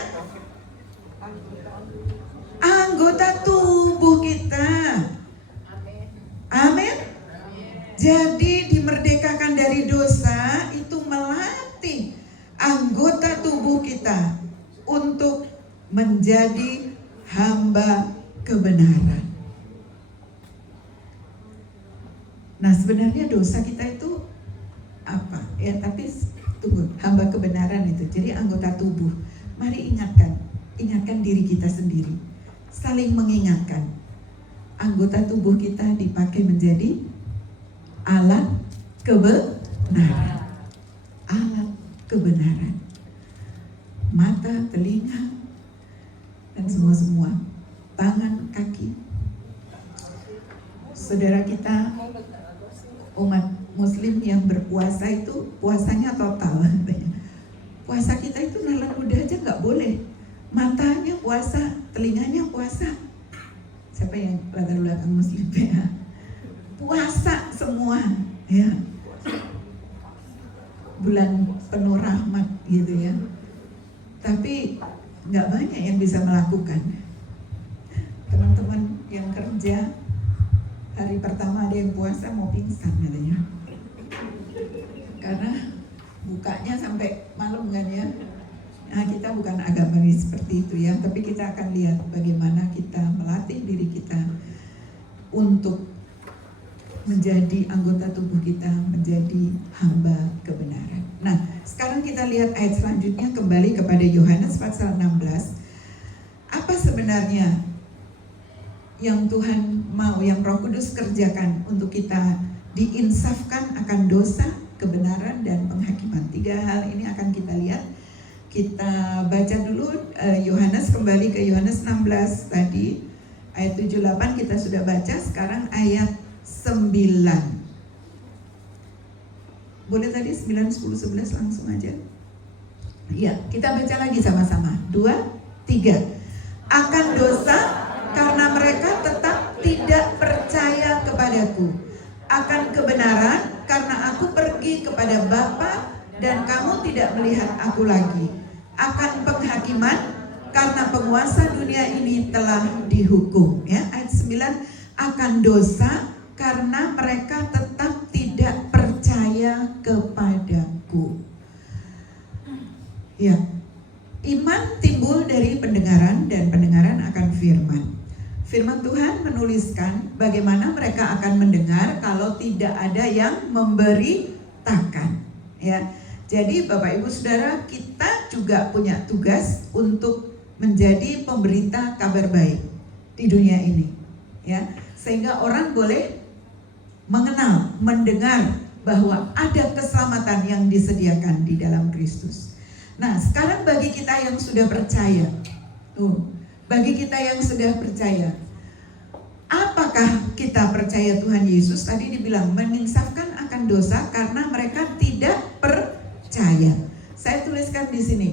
Anggota tubuh kita. Amin. Jadi dimerdekakan dari dosa itu melatih anggota tubuh kita untuk menjadi hamba kebenaran. Nah, sebenarnya dosa kita itu apa? Ya, tapi tunggu, hamba kebenaran itu. Jadi anggota tubuh. Mari ingatkan diri kita sendiri. Saling mengingatkan. Anggota tubuh kita dipakai menjadi alat kebenaran. Alat kebenaran. Mata, telinga, dan semua. Tangan, kaki. Saudara kita umat muslim yang berpuasa itu puasanya total. Puasa kita itu nalar muda aja nggak boleh. Matanya puasa, telinganya puasa. Siapa yang latar belakang muslim ya? Puasa semua ya. Bulan penuh rahmat gitu ya. Tapi nggak banyak yang bisa melakukan. Teman-teman yang kerja hari pertama ada yang puasa mau pingsan katanya. Karena bukanya sampai malam kan ya. Nah, kita bukan agamanis seperti itu ya, tapi kita akan lihat bagaimana kita melatih diri kita untuk menjadi anggota tubuh kita, menjadi hamba kebenaran. Nah, sekarang kita lihat ayat selanjutnya kembali kepada Yohanes pasal 16. Apa sebenarnya yang Tuhan mau, yang Roh Kudus kerjakan untuk kita diinsafkan akan dosa, kebenaran, dan penghakiman? 3 hal ini akan kita lihat. Kita baca dulu Yohanes, kembali ke Yohanes 16 tadi. Ayat 7-8 kita sudah baca, sekarang ayat 9. Boleh tadi 9, 10, 11 langsung aja. Ya, kita baca lagi sama-sama. 2, 3. Akan dosa karena mereka tetap tidak percaya kepadaku. Akan kebenaran karena aku pergi kepada Bapa dan kamu tidak melihat aku lagi. Akan penghakiman karena penguasa dunia ini telah dihukum. Ya, ayat 9, akan dosa karena mereka tetap tidak percaya kepadaku. Ya, iman timbul dari pendengaran dan pendengaran akan firman. Firman Tuhan menuliskan bagaimana mereka akan mendengar kalau tidak ada yang memberitakan. Ya, jadi Bapak Ibu Saudara, kita juga punya tugas untuk menjadi pemberita kabar baik di dunia ini. Ya, sehingga orang boleh mengenal, mendengar bahwa ada keselamatan yang disediakan di dalam Kristus. Nah, sekarang bagi kita yang sudah percaya, bagi kita yang sudah percaya, apakah kita percaya Tuhan Yesus? Tadi dibilang menginsafkan akan dosa karena mereka tidak percaya. Saya tuliskan di sini.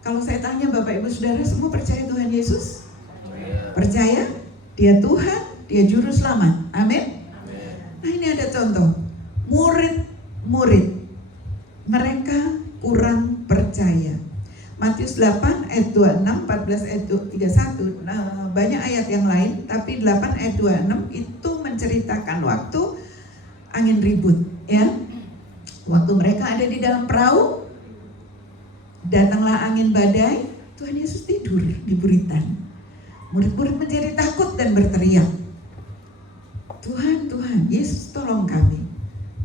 Kalau saya tanya Bapak Ibu Saudara, semua percaya Tuhan Yesus? Percaya? Dia Tuhan, Dia Juru Selamat. Amin. Nah, ini ada contoh. Murid-murid mereka kurang percaya. Matius 8 ayat 26, 14 ayat 31. Nah, banyak ayat yang lain, tapi 8 ayat 26 itu menceritakan waktu angin ribut, ya. Waktu mereka ada di dalam perahu, datanglah angin badai, Tuhan Yesus tidur di buritan. Murid-murid menjadi takut dan berteriak, Tuhan, Tuhan, Yesus tolong kami.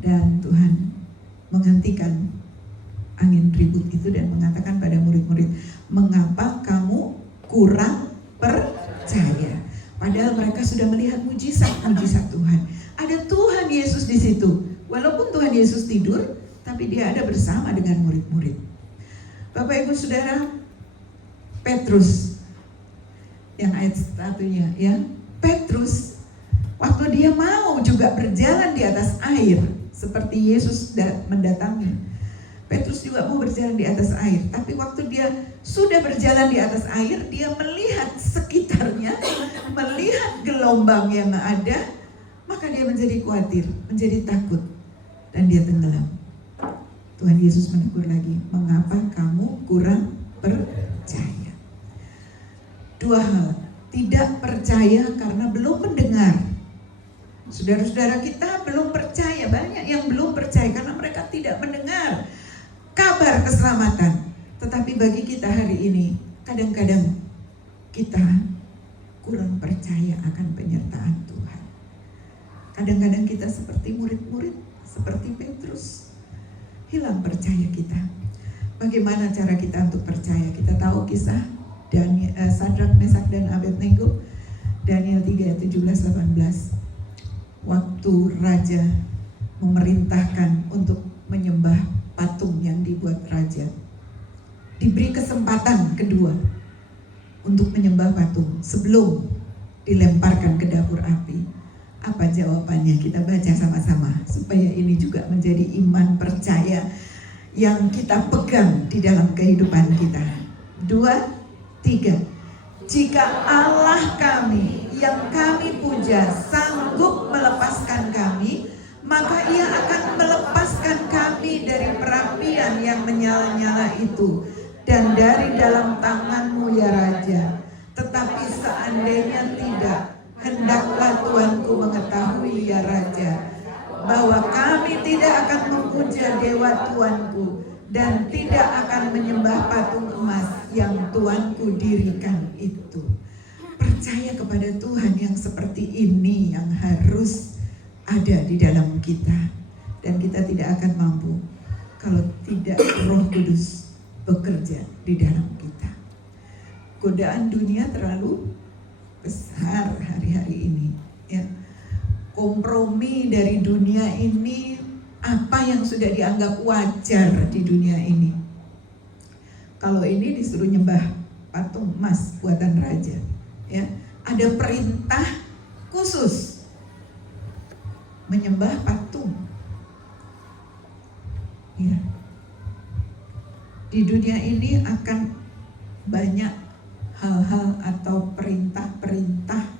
Dan Tuhan menghentikan angin ribut itu dan mengatakan pada murid-murid, mengapa kamu kurang percaya? Padahal mereka sudah melihat mujizat-mujizat Tuhan. Ada Tuhan Yesus di situ. Walaupun Tuhan Yesus tidur, tapi Dia ada bersama dengan murid-murid. Bapak Ibu Saudara, Petrus yang ayat satunya, ya, Petrus waktu dia mau juga berjalan di atas air seperti Yesus mendatangi, Petrus juga mau berjalan di atas air. Tapi waktu dia sudah berjalan di atas air, dia melihat sekitarnya, melihat gelombang yang ada, maka dia menjadi khawatir, menjadi takut, dan dia tenggelam. Tuhan Yesus menegur lagi, mengapa kamu kurang percaya. Dua hal, tidak percaya karena belum mendengar. Saudara-saudara kita belum percaya, banyak yang belum percaya karena mereka tidak mendengar kabar keselamatan. Tetapi bagi kita hari ini, kadang-kadang kita kurang percaya akan penyertaan Tuhan. Kadang-kadang kita seperti murid-murid, seperti Petrus, hilang percaya kita. Bagaimana cara kita untuk percaya? Kita tahu kisah Sadrak, Mesak, dan Abednego, Daniel 3 ayat 17-18. Waktu raja memerintahkan untuk menyembah patung yang dibuat raja, diberi kesempatan kedua untuk menyembah patung sebelum dilemparkan ke dapur api. Apa jawabannya? Kita baca sama-sama supaya ini juga menjadi iman percaya yang kita pegang di dalam kehidupan kita. 2, 3. Jika Allah kami yang kami puja sanggup melepaskan kami, maka Ia akan melepaskan kami dari perapian yang menyala-nyala itu dan dari dalam tangan-Mu ya Raja. Tetapi seandainya tidak, hendaklah Tuanku mengetahui ya Raja, bahwa kami tidak akan memuja dewa Tuanku dan tidak akan menyembah patung emas yang Tuanku dirikan itu. Percaya kepada Tuhan yang seperti ini yang harus ada di dalam kita. Dan kita tidak akan mampu kalau tidak Roh Kudus bekerja di dalam kita. Godaan dunia terlalu besar hari-hari ini, ya. Kompromi dari dunia ini, apa yang sudah dianggap wajar di dunia ini. Kalau ini disuruh nyembah patung emas buatan raja, ya, ada perintah khusus menyembah patung. Ya. Di dunia ini akan banyak hal-hal atau perintah-perintah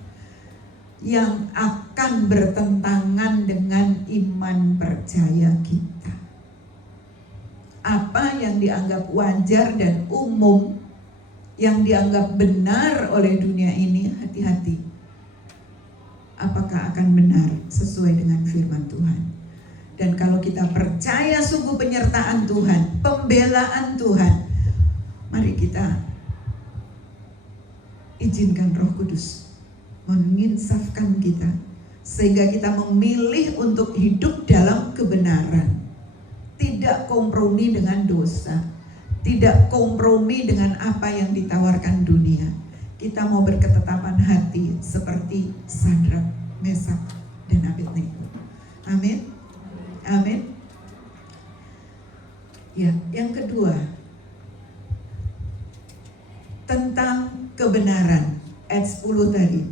yang akan bertentangan dengan iman percaya kita. Apa yang dianggap wajar dan umum, yang dianggap benar oleh dunia ini, hati-hati. Apakah akan benar sesuai dengan firman Tuhan? Dan kalau kita percaya sungguh penyertaan Tuhan, pembelaan Tuhan, mari kita izinkan Roh Kudus menginsafkan kita, sehingga kita memilih untuk hidup dalam kebenaran, tidak kompromi dengan dosa, tidak kompromi dengan apa yang ditawarkan dunia. Kita mau berketetapan hati seperti Sadrak, Mesak, dan Abednego. Amin. Amin. Ya, yang kedua tentang kebenaran, ayat 10 tadi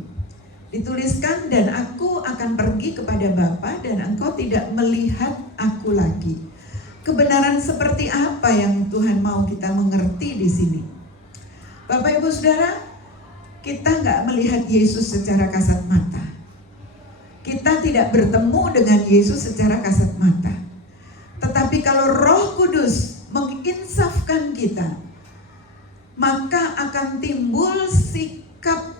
dituliskan, dan aku akan pergi kepada Bapa dan engkau tidak melihat aku lagi. Kebenaran seperti apa yang Tuhan mau kita mengerti di sini? Bapak Ibu Saudara, kita nggak melihat Yesus secara kasat mata. Kita tidak bertemu dengan Yesus secara kasat mata. Tetapi kalau Roh Kudus menginsafkan kita, maka akan timbul sikap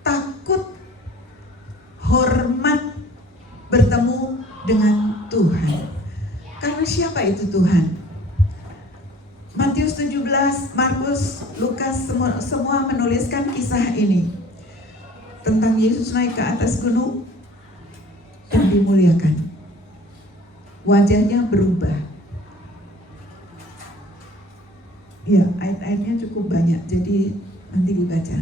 takut, hormat bertemu dengan Tuhan. Karena siapa itu Tuhan? Matius 17, Markus, Lukas semua menuliskan kisah ini tentang Yesus naik ke atas gunung dan dimuliakan. Wajahnya berubah. Ya, ayat-ayatnya cukup banyak, jadi nanti dibaca.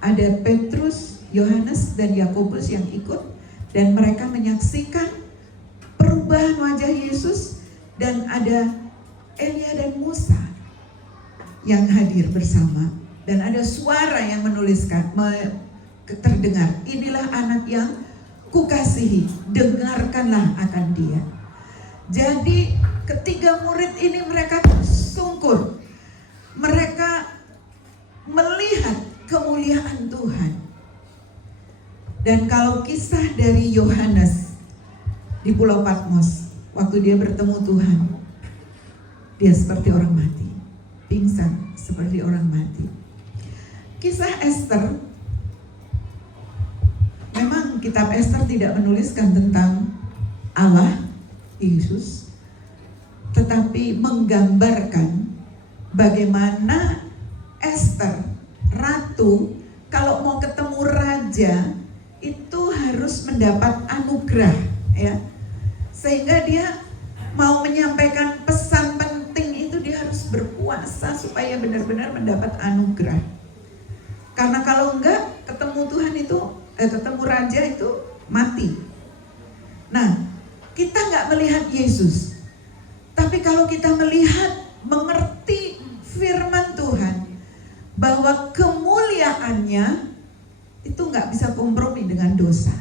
Ada Petrus, Yohanes, dan Yakobus yang ikut, dan mereka menyaksikan perubahan wajah Yesus, dan ada Elia dan Musa yang hadir bersama, dan ada suara yang menuliskan, terdengar, inilah anak yang kukasihi, dengarkanlah akan dia. Jadi ketiga murid ini mereka tersungkur, mereka melihat kemuliaan Tuhan. Dan kalau kisah dari Yohanes di Pulau Patmos, waktu dia bertemu Tuhan, dia seperti orang mati, pingsan seperti orang mati. Kisah Ester, memang kitab Ester tidak menuliskan tentang Allah, Yesus, tetapi menggambarkan bagaimana Ester, ratu, kalau mau ketemu raja itu harus mendapat anugerah, ya. Sehingga dia mau menyampaikan pesan penting itu dia harus berpuasa supaya benar-benar mendapat anugerah. Karena kalau enggak, ketemu Tuhan itu, ketemu raja itu mati. Nah, kita enggak melihat Yesus. Tapi kalau kita melihat, mengerti firman Tuhan, bahwa kemuliaannya itu enggak bisa kompromi dengan dosa.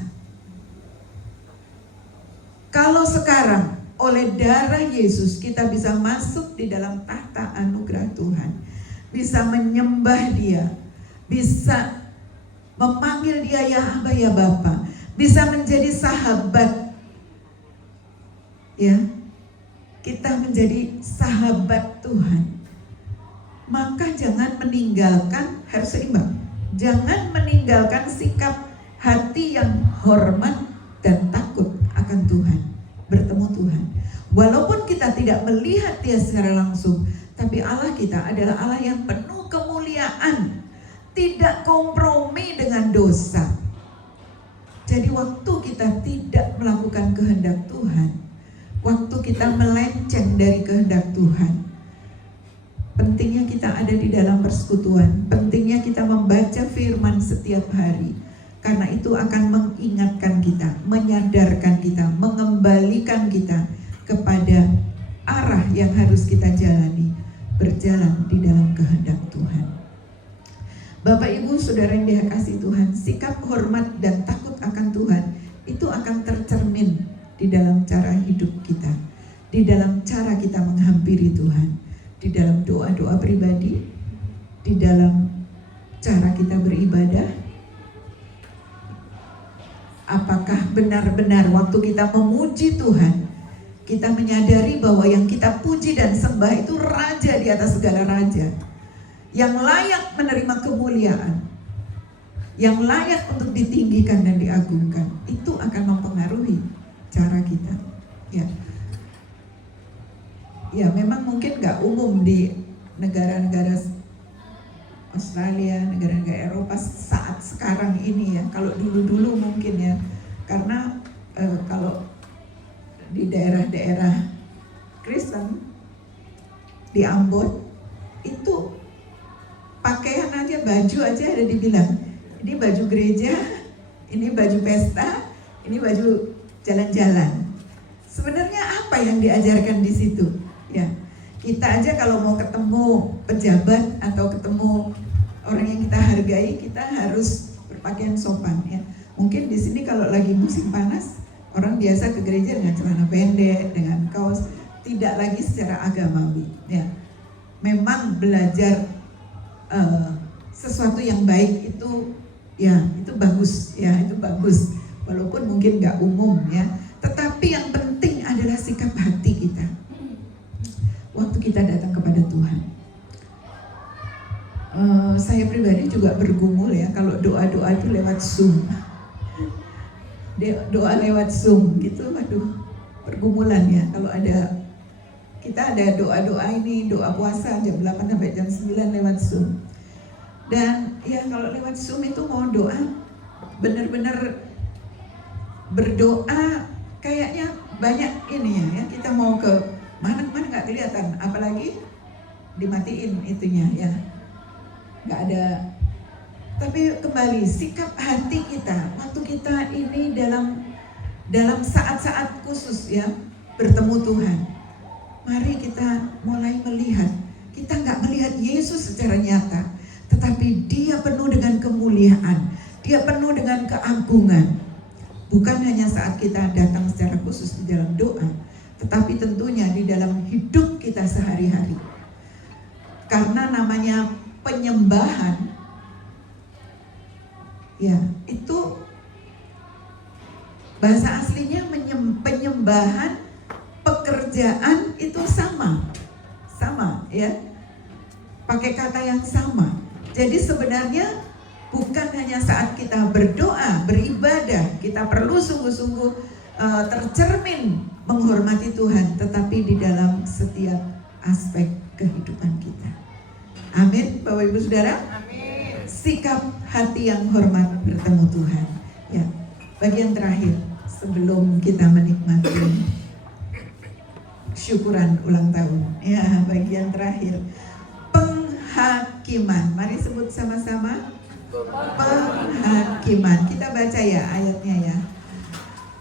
Kalau sekarang oleh darah Yesus kita bisa masuk di dalam tahta anugerah Tuhan, bisa menyembah Dia, bisa memanggil Dia ya Aba ya Bapa, bisa menjadi sahabat, ya, kita menjadi sahabat Tuhan. Maka jangan meninggalkan, harus seimbang, jangan meninggalkan sikap hati yang hormat dan takut akan Tuhan, bertemu Tuhan. Walaupun kita tidak melihat Dia secara langsung, tapi Allah kita adalah Allah yang penuh kemuliaan, tidak kompromi dengan dosa. Jadi waktu kita tidak melakukan kehendak Tuhan, waktu kita melenceng dari kehendak Tuhan, pentingnya kita ada di dalam persekutuan, pentingnya kita membaca firman setiap hari. Karena itu akan mengingatkan kita, menyadarkan kita, mengembalikan kita kepada arah yang harus kita jalani, berjalan di dalam kehendak Tuhan. Bapak Ibu Saudara yang dikasihi Tuhan, sikap hormat dan takut akan Tuhan itu akan tercermin di dalam cara hidup kita, di dalam cara kita menghampiri Tuhan, di dalam doa-doa pribadi, di dalam cara kita beribadah. Apakah benar-benar waktu kita memuji Tuhan, kita menyadari bahwa yang kita puji dan sembah itu raja di atas segala raja, yang layak menerima kemuliaan, yang layak untuk ditinggikan dan diagungkan. Itu akan mempengaruhi cara kita, ya. Ya, memang mungkin gak umum di negara-negara Australia, negara-negara Eropa saat sekarang ini, ya. Kalau dulu-dulu mungkin, ya, karena kalau di daerah-daerah Kristen di Ambon itu pakaian aja, baju aja ada dibilang ini baju gereja, ini baju pesta, ini baju jalan-jalan. Sebenarnya apa yang diajarkan di situ? Ya, kita aja kalau mau ketemu pejabat atau ketemu orang yang kita hargai, kita harus berpakaian sopan, ya. Mungkin di sini kalau lagi musim panas, orang biasa ke gereja dengan celana pendek, dengan kaos, tidak lagi secara agamawi, ya. Memang belajar sesuatu yang baik itu, ya, itu bagus, ya, itu bagus. Walaupun mungkin nggak umum, ya. Tetapi yang penting adalah sikap hati kita waktu kita datang kepada Tuhan. Saya pribadi juga bergumul, ya, kalau doa-doa itu lewat Zoom. Doa lewat Zoom gitu, aduh, pergumulan, ya. Kalau kita ada doa-doa ini, doa puasa jam 8 sampai jam 9 lewat Zoom. Dan ya kalau lewat Zoom itu mau doa, benar-benar berdoa kayaknya banyak ini, ya, kita mau ke mana-mana nggak kelihatan, apalagi dimatiin itunya, ya. Nggak ada. Tapi kembali sikap hati kita waktu kita ini dalam saat-saat khusus, ya, bertemu Tuhan. Mari kita mulai melihat, kita nggak melihat Yesus secara nyata, tetapi Dia penuh dengan kemuliaan, Dia penuh dengan keagungan. Bukan hanya saat kita datang secara khusus di dalam doa, tetapi tentunya di dalam hidup kita sehari-hari. Karena namanya penyembahan, ya, itu bahasa aslinya penyembahan, pekerjaan itu sama sama ya. Pakai kata yang sama. Jadi sebenarnya bukan hanya saat kita berdoa, beribadah, kita perlu sungguh-sungguh tercermin menghormati Tuhan, tetapi di dalam setiap aspek kehidupan kita. Amin, Bapak Ibu Saudara. Amin. Sikap hati yang hormat bertemu Tuhan. Ya, bagian terakhir sebelum kita menikmati syukuran ulang tahun. Ya, bagian terakhir. Penghakiman. Mari sebut sama-sama. Penghakiman. Kita baca ya ayatnya ya.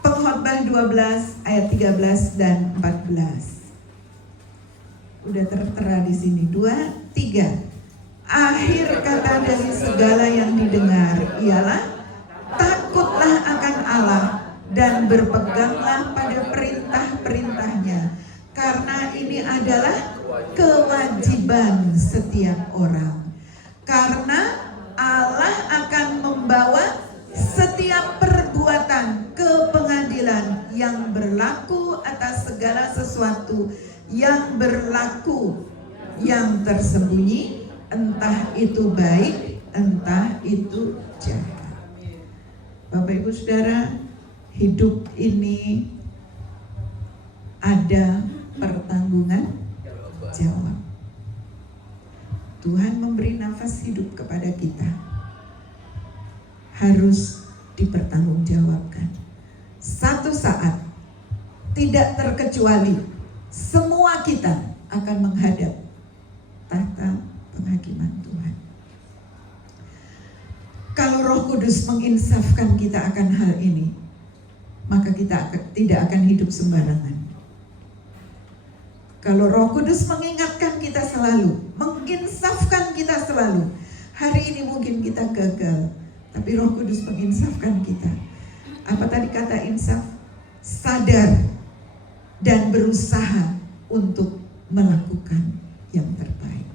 Pengkhotbah 12 ayat 13 dan 14. Udah tertera di sini. 2, 3. Akhir kata dari segala yang didengar ialah takutlah akan Allah dan berpeganglah pada perintah-perintahnya, karena ini adalah kewajiban setiap orang. Karena Allah akan membawa setiap perbuatan ke pengadilan yang berlaku atas segala sesuatu yang berlaku, yang tersembunyi, entah itu baik, entah itu jahat. Bapak Ibu Saudara, hidup ini ada pertanggungan jawab. Tuhan memberi nafas hidup kepada kita, harus dipertanggungjawabkan. Satu saat, tidak terkecuali, semua kita akan menghadap tahta penghakiman Tuhan. Kalau Roh Kudus menginsafkan kita akan hal ini, maka kita tidak akan hidup sembarangan. Kalau Roh Kudus mengingatkan kita selalu, menginsafkan kita selalu, hari ini mungkin kita gagal, tapi Roh Kudus menginsafkan kita. Apa tadi kata insaf? Sadar dan berusaha untuk melakukan yang terbaik.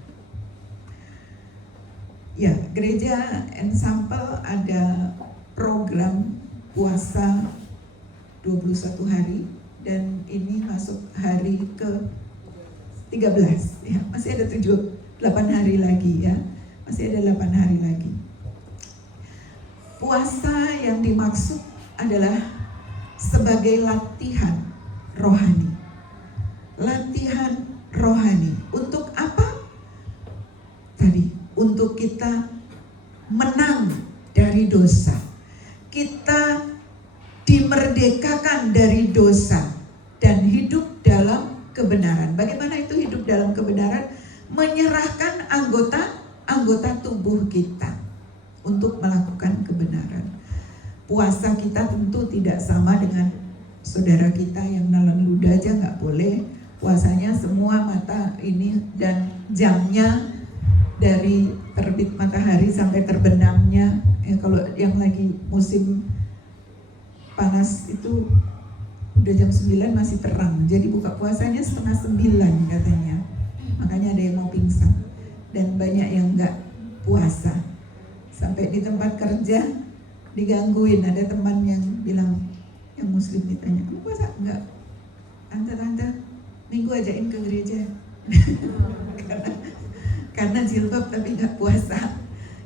Ya, gereja Ensample ada program puasa 21 hari dan ini masuk hari ke 13 ya, masih ada 8 hari lagi ya. Masih ada 8 hari lagi. Puasa yang dimaksud adalah sebagai latihan rohani. Latihan rohani. Untuk apa? Tadi, untuk kita menang dari dosa. Kita dimerdekakan dari dosa dan hidup dalam kebenaran. Bagaimana itu hidup dalam kebenaran? Menyerahkan anggota tubuh kita untuk melakukan kebenaran. Puasa kita tentu tidak sama dengan saudara kita yang nelen ludah aja nggak boleh. Puasanya semua mata ini dan jamnya dari terbit matahari sampai terbenamnya. Ya, kalau yang lagi musim panas itu udah jam 9 masih terang. Jadi buka puasanya 8:30 katanya. Makanya ada yang mau pingsan dan banyak yang nggak puasa. Sampai di tempat kerja digangguin, ada teman yang bilang, yang muslim ditanya, kamu puasa? Enggak. Tante, minggu ajain ke gereja. karena jilbab tapi nggak puasa.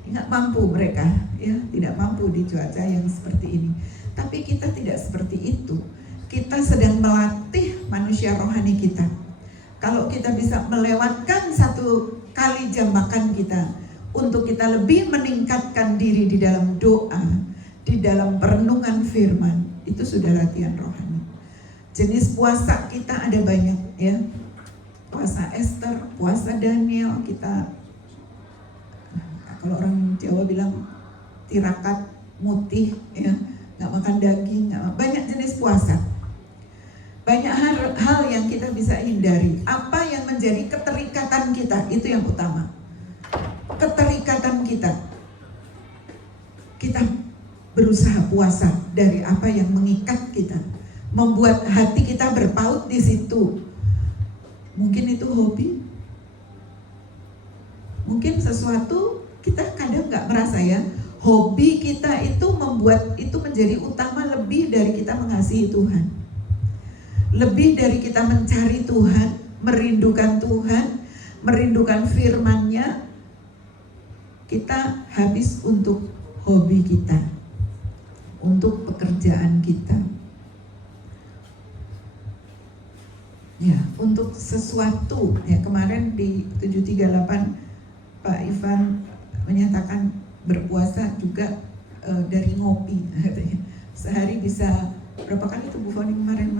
Nggak mampu mereka, ya, tidak mampu di cuaca yang seperti ini. Tapi kita tidak seperti itu. Kita sedang melatih manusia rohani kita. Kalau kita bisa melewatkan 1 kali jam makan kita, untuk kita lebih meningkatkan diri di dalam doa, di dalam perenungan firman, itu sudah latihan rohani. Jenis puasa kita ada banyak ya. Puasa Esther, puasa Daniel, kita kalau orang Jawa bilang tirakat mutih ya, nggak makan daging, banyak jenis puasa. Banyak hal yang kita bisa hindari. Apa yang menjadi keterikatan kita, itu yang utama. Keterikatan kita. Kita berusaha puasa dari apa yang mengikat kita, membuat hati kita berpaut di situ. Mungkin itu hobi, mungkin sesuatu kita kadang nggak merasa ya. Hobi kita itu membuat itu menjadi utama lebih dari kita mengasihi Tuhan, lebih dari kita mencari Tuhan, merindukan Tuhan, merindukan firman-Nya, kita habis untuk hobi kita, untuk pekerjaan kita, ya, untuk sesuatu. Ya, kemarin di 738 Pak Ivan menyatakan berpuasa juga dari ngopi, katanya. Sehari bisa berapa kali tuh Bu Foni kemarin?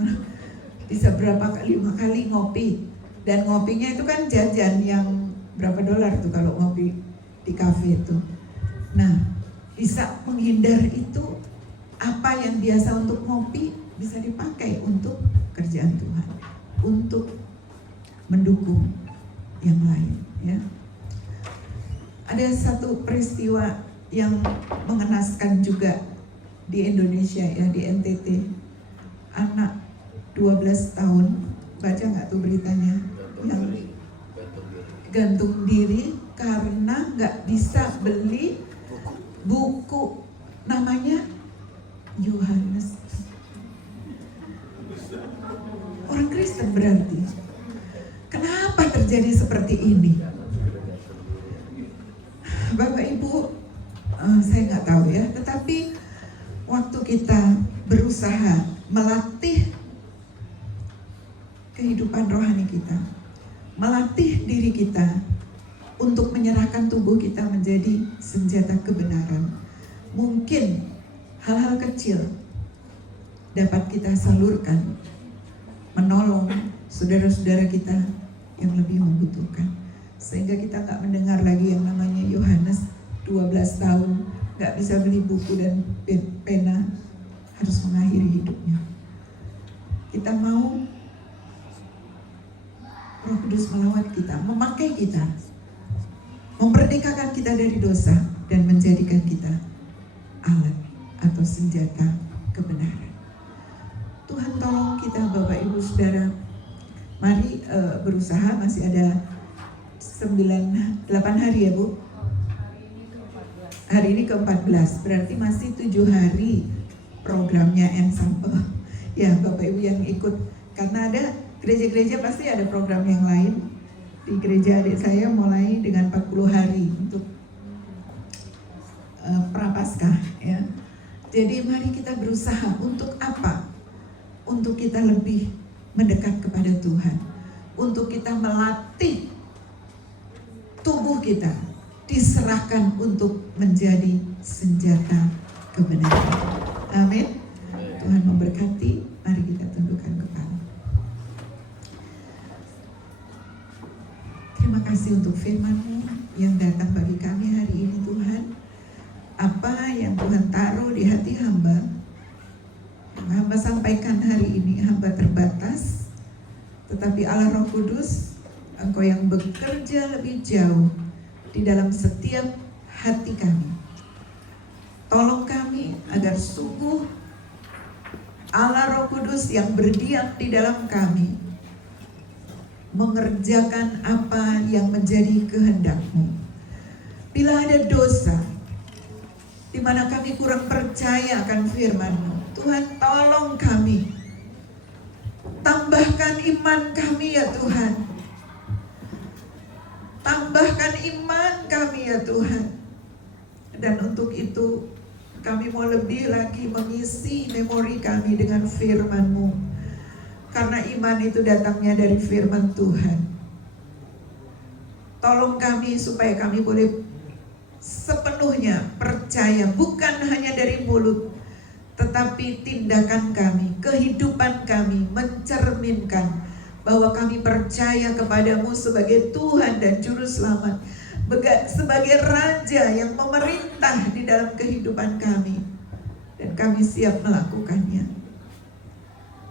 Bisa berapa kali? 5 kali ngopi. Dan ngopinya itu kan jajan yang berapa dolar tuh kalau ngopi di kafe itu. Nah, bisa menghindar itu, apa yang biasa untuk ngopi bisa dipakai untuk kerjaan Tuhan, untuk mendukung yang lain, ya. Ada satu peristiwa yang mengenaskan juga di Indonesia, ya, di NTT. Anak 12 tahun, baca nggak tuh beritanya, yang gantung diri karena nggak bisa beli buku namanya Yohanes. Orang Kristen berarti. Kenapa terjadi seperti ini? Bapak Ibu, saya nggak tahu ya, tetapi waktu kita berusaha melatih kehidupan rohani kita, melatih diri kita untuk menyerahkan tubuh kita menjadi senjata kebenaran, mungkin hal-hal kecil dapat kita salurkan, menolong saudara-saudara kita yang lebih membutuhkan. Sehingga kita nggak mendengar lagi yang namanya Yohanes 12 tahun nggak bisa beli buku dan pena, harus mengakhiri hidupnya. Kita mau Roh Kudus melawat kita, memakai kita, memerdekakan kita dari dosa dan menjadikan kita alat atau senjata kebenaran. Tuhan tolong kita Bapak Ibu Saudara. Mari berusaha, masih ada 8 hari ya Bu. Hari ini ke-14, berarti masih 7 hari programnya Ensemble. Ya Bapak Ibu yang ikut, karena ada gereja-gereja pasti ada program yang lain. Di gereja adik saya mulai dengan 40 hari untuk Prapaskah, ya. Jadi mari kita berusaha untuk apa? Untuk kita lebih mendekat kepada Tuhan, untuk kita melatih tubuh kita diserahkan untuk menjadi senjata kebenaran. Amin. Tuhan memberkati. Mari kita tundukkan kepala. Terima kasih untuk firman-Mu yang datang bagi kami hari ini Tuhan. Apa yang Tuhan taruh di hati hamba, yang hamba sampaikan hari ini, hamba terbatas. Tetapi Allah Roh Kudus, Engkau yang bekerja lebih jauh di dalam setiap hati kami. Tolong kami agar sungguh Allah Roh Kudus yang berdiam di dalam kami mengerjakan apa yang menjadi kehendak-Mu. Bila ada dosa di mana kami kurang percaya akan firman-Mu, Tuhan tolong kami, tambahkan iman kami ya Tuhan, tambahkan iman kami ya Tuhan. Dan untuk itu kami mau lebih lagi mengisi memori kami dengan firman-Mu, karena iman itu datangnya dari firman Tuhan. Tolong kami supaya kami boleh sepenuhnya percaya, bukan hanya dari mulut, tetapi tindakan kami, kehidupan kami mencerminkan bahwa kami percaya kepadamu sebagai Tuhan dan Juru Selamat, sebagai Raja yang memerintah di dalam kehidupan kami, dan kami siap melakukannya.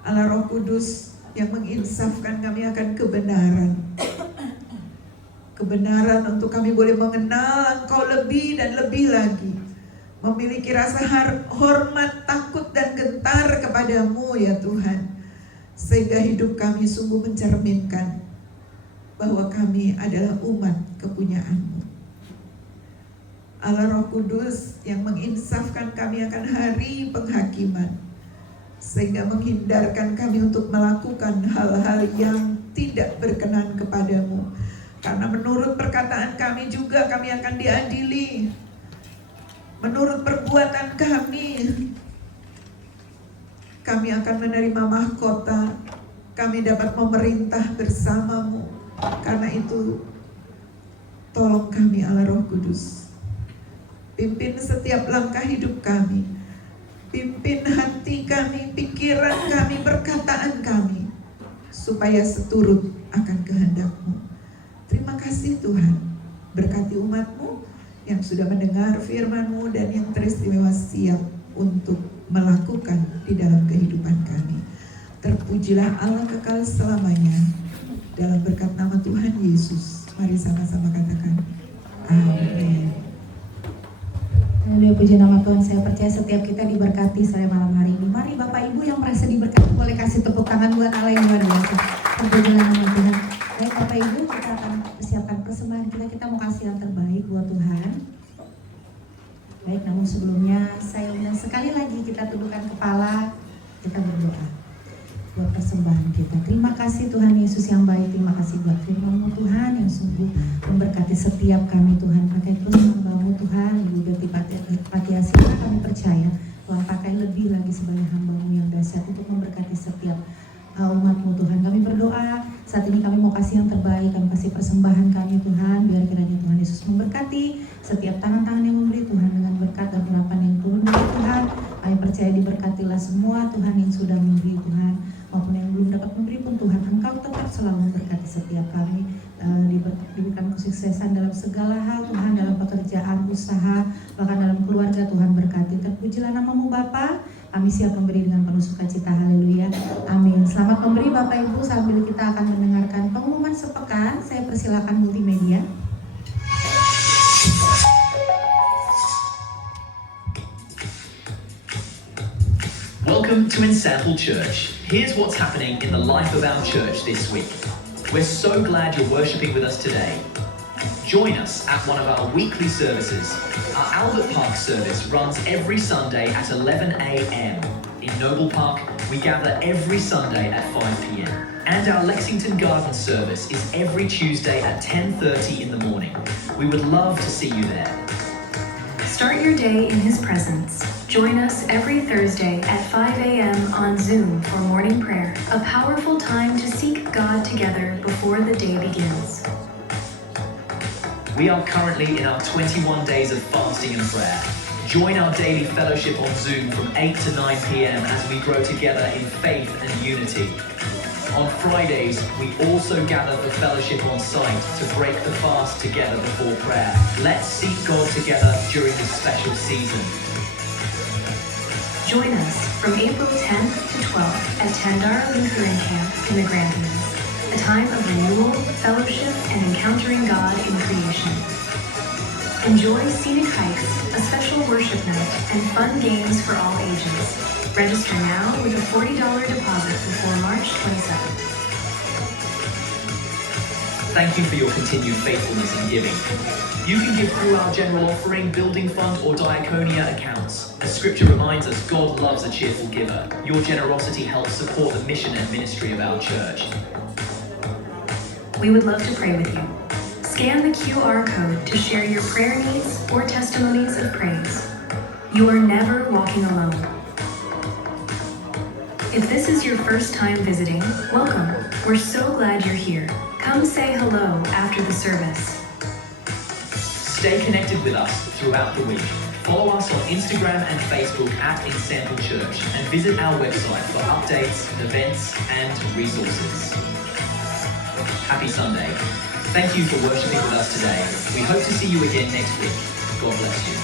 Allah Roh Kudus yang menginsafkan kami akan kebenaran, kebenaran untuk kami boleh mengenal Engkau lebih dan lebih lagi, memiliki rasa hormat, takut dan gentar kepadamu ya Tuhan, sehingga hidup kami sungguh mencerminkan bahwa kami adalah umat kepunyaan-Mu. Allah Roh Kudus yang menginsafkan kami akan hari penghakiman, sehingga menghindarkan kami untuk melakukan hal-hal yang tidak berkenan kepadamu, Karena menurut perkataan kami juga kami akan diadili. Menurut perbuatan kami akan menerima mahkota. Kami dapat memerintah bersamamu. Karena itu, tolong kami Allah Roh Kudus. Pimpin setiap langkah hidup kami. Pimpin hati kami, pikiran kami, perkataan kami. Supaya seturut akan kehendak-Mu. Terima kasih Tuhan. Berkati umat-Mu yang sudah mendengar firman-Mu dan yang teristimewa siap untuk melakukan di dalam kehidupan kami. Terpujilah Allah kekal selamanya. Dalam berkat nama Tuhan Yesus, mari sama-sama katakan amin. Haleluya, puji nama Tuhan. Saya percaya setiap kita diberkati saya malam hari ini. Mari Bapak Ibu yang merasa diberkati boleh kasih tepuk tangan buat Allah yang luar biasa. Terpujilah nama Tuhan. Baik Bapak Ibu, kita akan persiapkan persembahan kita. Kita mau kasih yang terbaik buat Tuhan. Baik, namun sebelumnya saya undang sekali lagi kita tundukkan kepala, kita berdoa buat persembahan kita. Terima kasih Tuhan Yesus yang baik. Terima kasih buat firman-Mu Tuhan yang sungguh memberkati setiap kami Tuhan. Pakai terus hamba-Mu Tuhan, Ibu Betty Patiasila, kami percaya Tuhan pakai lebih lagi sebagai hamba-Mu yang dahsyat untuk memberkati setiap umat-Mu Tuhan. Kami berdoa saat ini kami mau kasih yang terbaik, kami kasih persembahan kami Tuhan, biar kiranya Tuhan Yesus memberkati setiap tangan-tangan yang memberi Tuhan dengan berkat dan urapan yang turun dari Tuhan. Kami percaya diberkatilah semua Tuhan yang sudah memberi Tuhan, maupun yang belum dapat memberi pun Tuhan, Engkau tetap selalu memberkati setiap kami, diberikan kesuksesan dalam segala hal Tuhan, dalam pekerjaan, usaha, bahkan dalam keluarga Tuhan berkati. Terpujilah nama-Mu Bapa. Kami siap memberi dengan penuh sukacita. Haleluya. Amin. Selamat memberi Bapak Ibu. Sambil kita akan mendengarkan pengumuman sepekan, saya persilakan multimedia. Welcome to Ensample Church. Here's what's happening in the life of our church this week. We're so glad you're worshiping with us today. Join us at one of our weekly services. Our Albert Park service runs every Sunday at 11 a.m. In Noble Park, we gather every Sunday at 5 p.m. And our Lexington Garden service is every Tuesday at 10:30 in the morning. We would love to see you there. Start your day in His presence. Join us every Thursday at 5 a.m. on Zoom for morning prayer, a powerful time to seek God together before the day begins. We are currently in our 21 days of fasting and prayer. Join our daily fellowship on Zoom from 8 to 9 p.m. as we grow together in faith and unity. On Fridays, we also gather for fellowship on site to break the fast together before prayer. Let's seek God together during this special season. Join us from April 10th to 12th at Tandar Lutheran Camp in the Grampians, a time of renewal, fellowship, and encountering God in creation. Enjoy scenic hikes, a special worship night, and fun games for all ages. Register now with a $40 deposit before March 27th. Thank you for your continued faithfulness in giving. You can give through our general offering, building fund, or diaconia accounts. As scripture reminds us, God loves a cheerful giver. Your generosity helps support the mission and ministry of our church. We would love to pray with you. Scan the QR code to share your prayer needs or testimonies of praise. You are never walking alone. If this is your first time visiting, welcome. We're so glad you're here. Come say hello after the service. Stay connected with us throughout the week. Follow us on Instagram and Facebook at Ensample Church and visit our website for updates, events, and resources. Happy Sunday. Thank you for worshiping with us today. We hope to see you again next week. God bless you.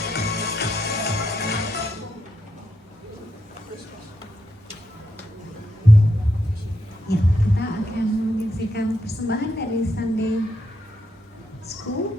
Ya, kita akan menyaksikan persembahan dari Sunday School.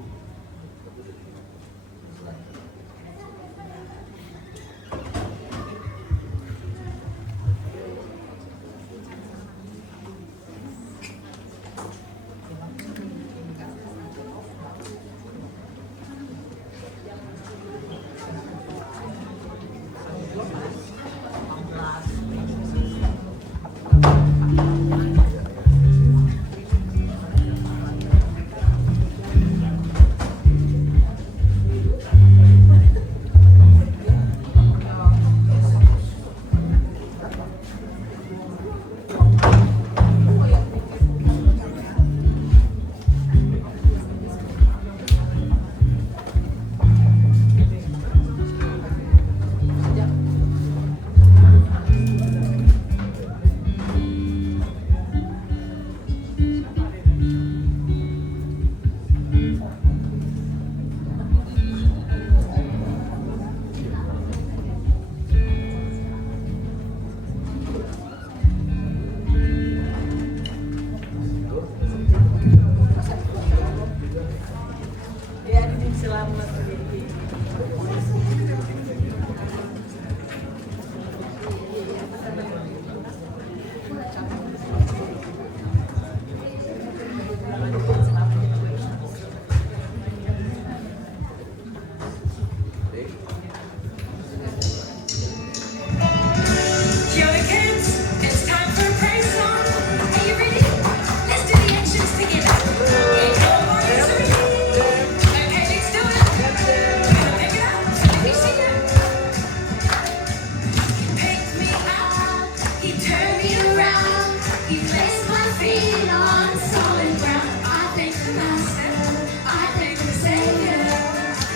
feet on solid ground. I thank the Master, I thank the Savior,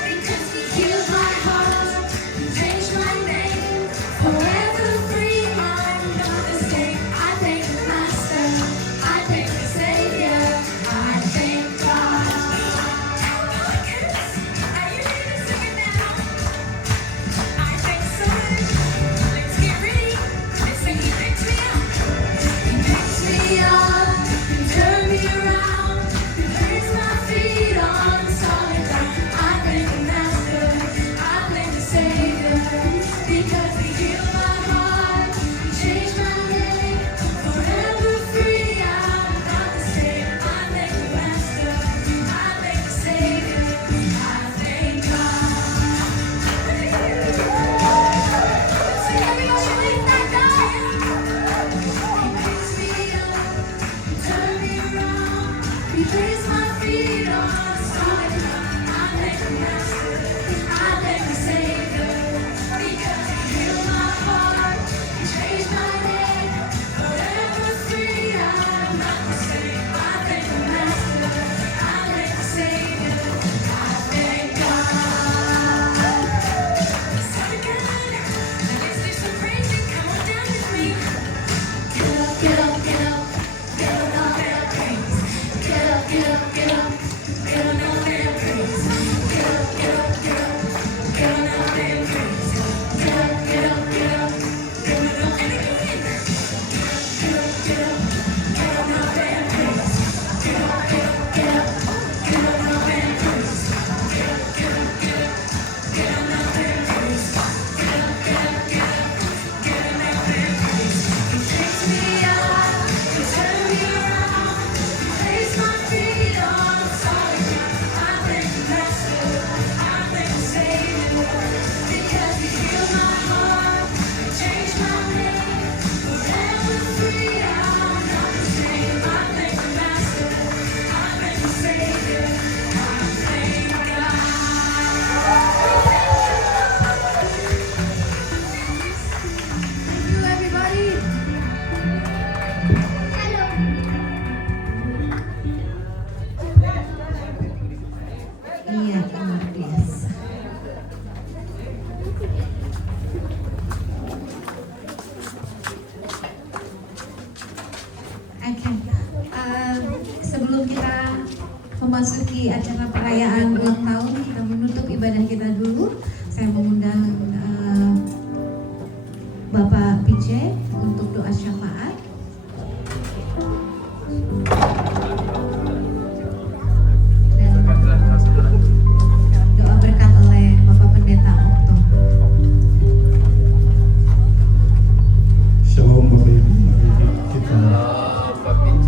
because He healed my heart, He changed my name, forever free. I'm not the same. I thank the Master, I thank the Savior, I thank God. Are you ready to sing it now? I thank so much. Let's get ready. Let's sing. He picks me up. He picks me up. He turned me around. He placed my feet on solid ground. I thank the Master. I thank the Savior, because He healed my heart. He changed my name. Forever free. I'm not the same. I thank the Master. I thank the Savior. I thank God. Sing everybody, lift that God. He picks me up, He turned me around, He placed my feet on solid ground. I thank the Master, I thank the Savior, because He healed my heart, He changed my name, forever free. I'm not the same. I thank the Master, I thank the Savior, I thank God. So good. Now let's do some praising. Come on down with me. Get up, get up, get up. Get on up and praise. Get up, get up, get up. Get on up and praise. Get up, get up, get up. Get on up and praise. Get up, get up, get up. Get on up and again. Get up, get up. Get on up and praise. Get up, get up, get up. Get on up and praise. Get up, get up, get up. Get on up and praise. Get up, get up, get up. Get on up and praise. He takes me up, He turns me around, He placed my feet on solid ground. I thank the Master, I thank the Savior, because He healed my heart, He changed my name, forever free. I'm not the same. I thank the Master, I thank the Savior, I thank God. Thank you, everybody. Iya, luar biasa. Oke, sebelum kita memasuki acara perayaan ulang tahun, kita menutup ibadah kita dulu. Saya mengundang Bapak PJ untuk doa syafaat. Dan doa berkat oleh Bapak Pendeta Okto. Shalom Bapak Ibu, mari kita Pak PJ.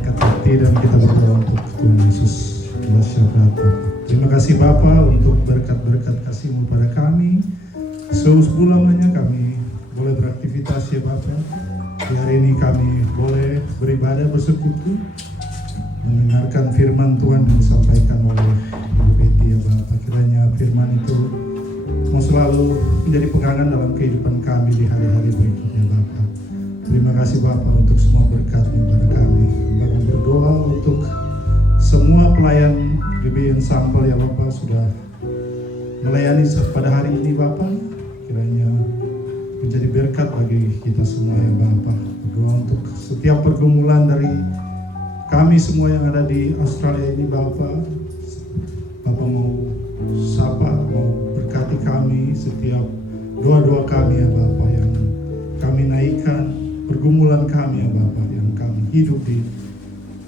angkat hati dan kita berdoa untuk Tuhan Yesus. Doa syafaat Bapak. Terima kasih Bapak untuk berkat-berkat kasih-Mu pada kami. Selamanya kami boleh beraktivitas ya Bapak. Di hari ini kami boleh beribadah bersekutu, mendengarkan firman Tuhan yang disampaikan oleh Ibu Betty ya Bapak. Kiranya firman itu mau selalu menjadi pegangan dalam kehidupan kami di hari-hari berikutnya Bapak. Terima kasih Bapak untuk semua berkat-Mu pada kami. Bapak berdoa untuk semua pelayan GBI Ensemble ya Bapak sudah melayani pada hari ini Bapak. Kiranya menjadi berkat bagi kita semua ya Bapak. Berdoa untuk setiap pergumulan dari kami semua yang ada di Australia ini Bapak. Bapak mau sapa, mau berkati kami setiap doa-doa kami ya Bapak yang kami naikkan, pergumulan kami ya Bapak yang kami hidup di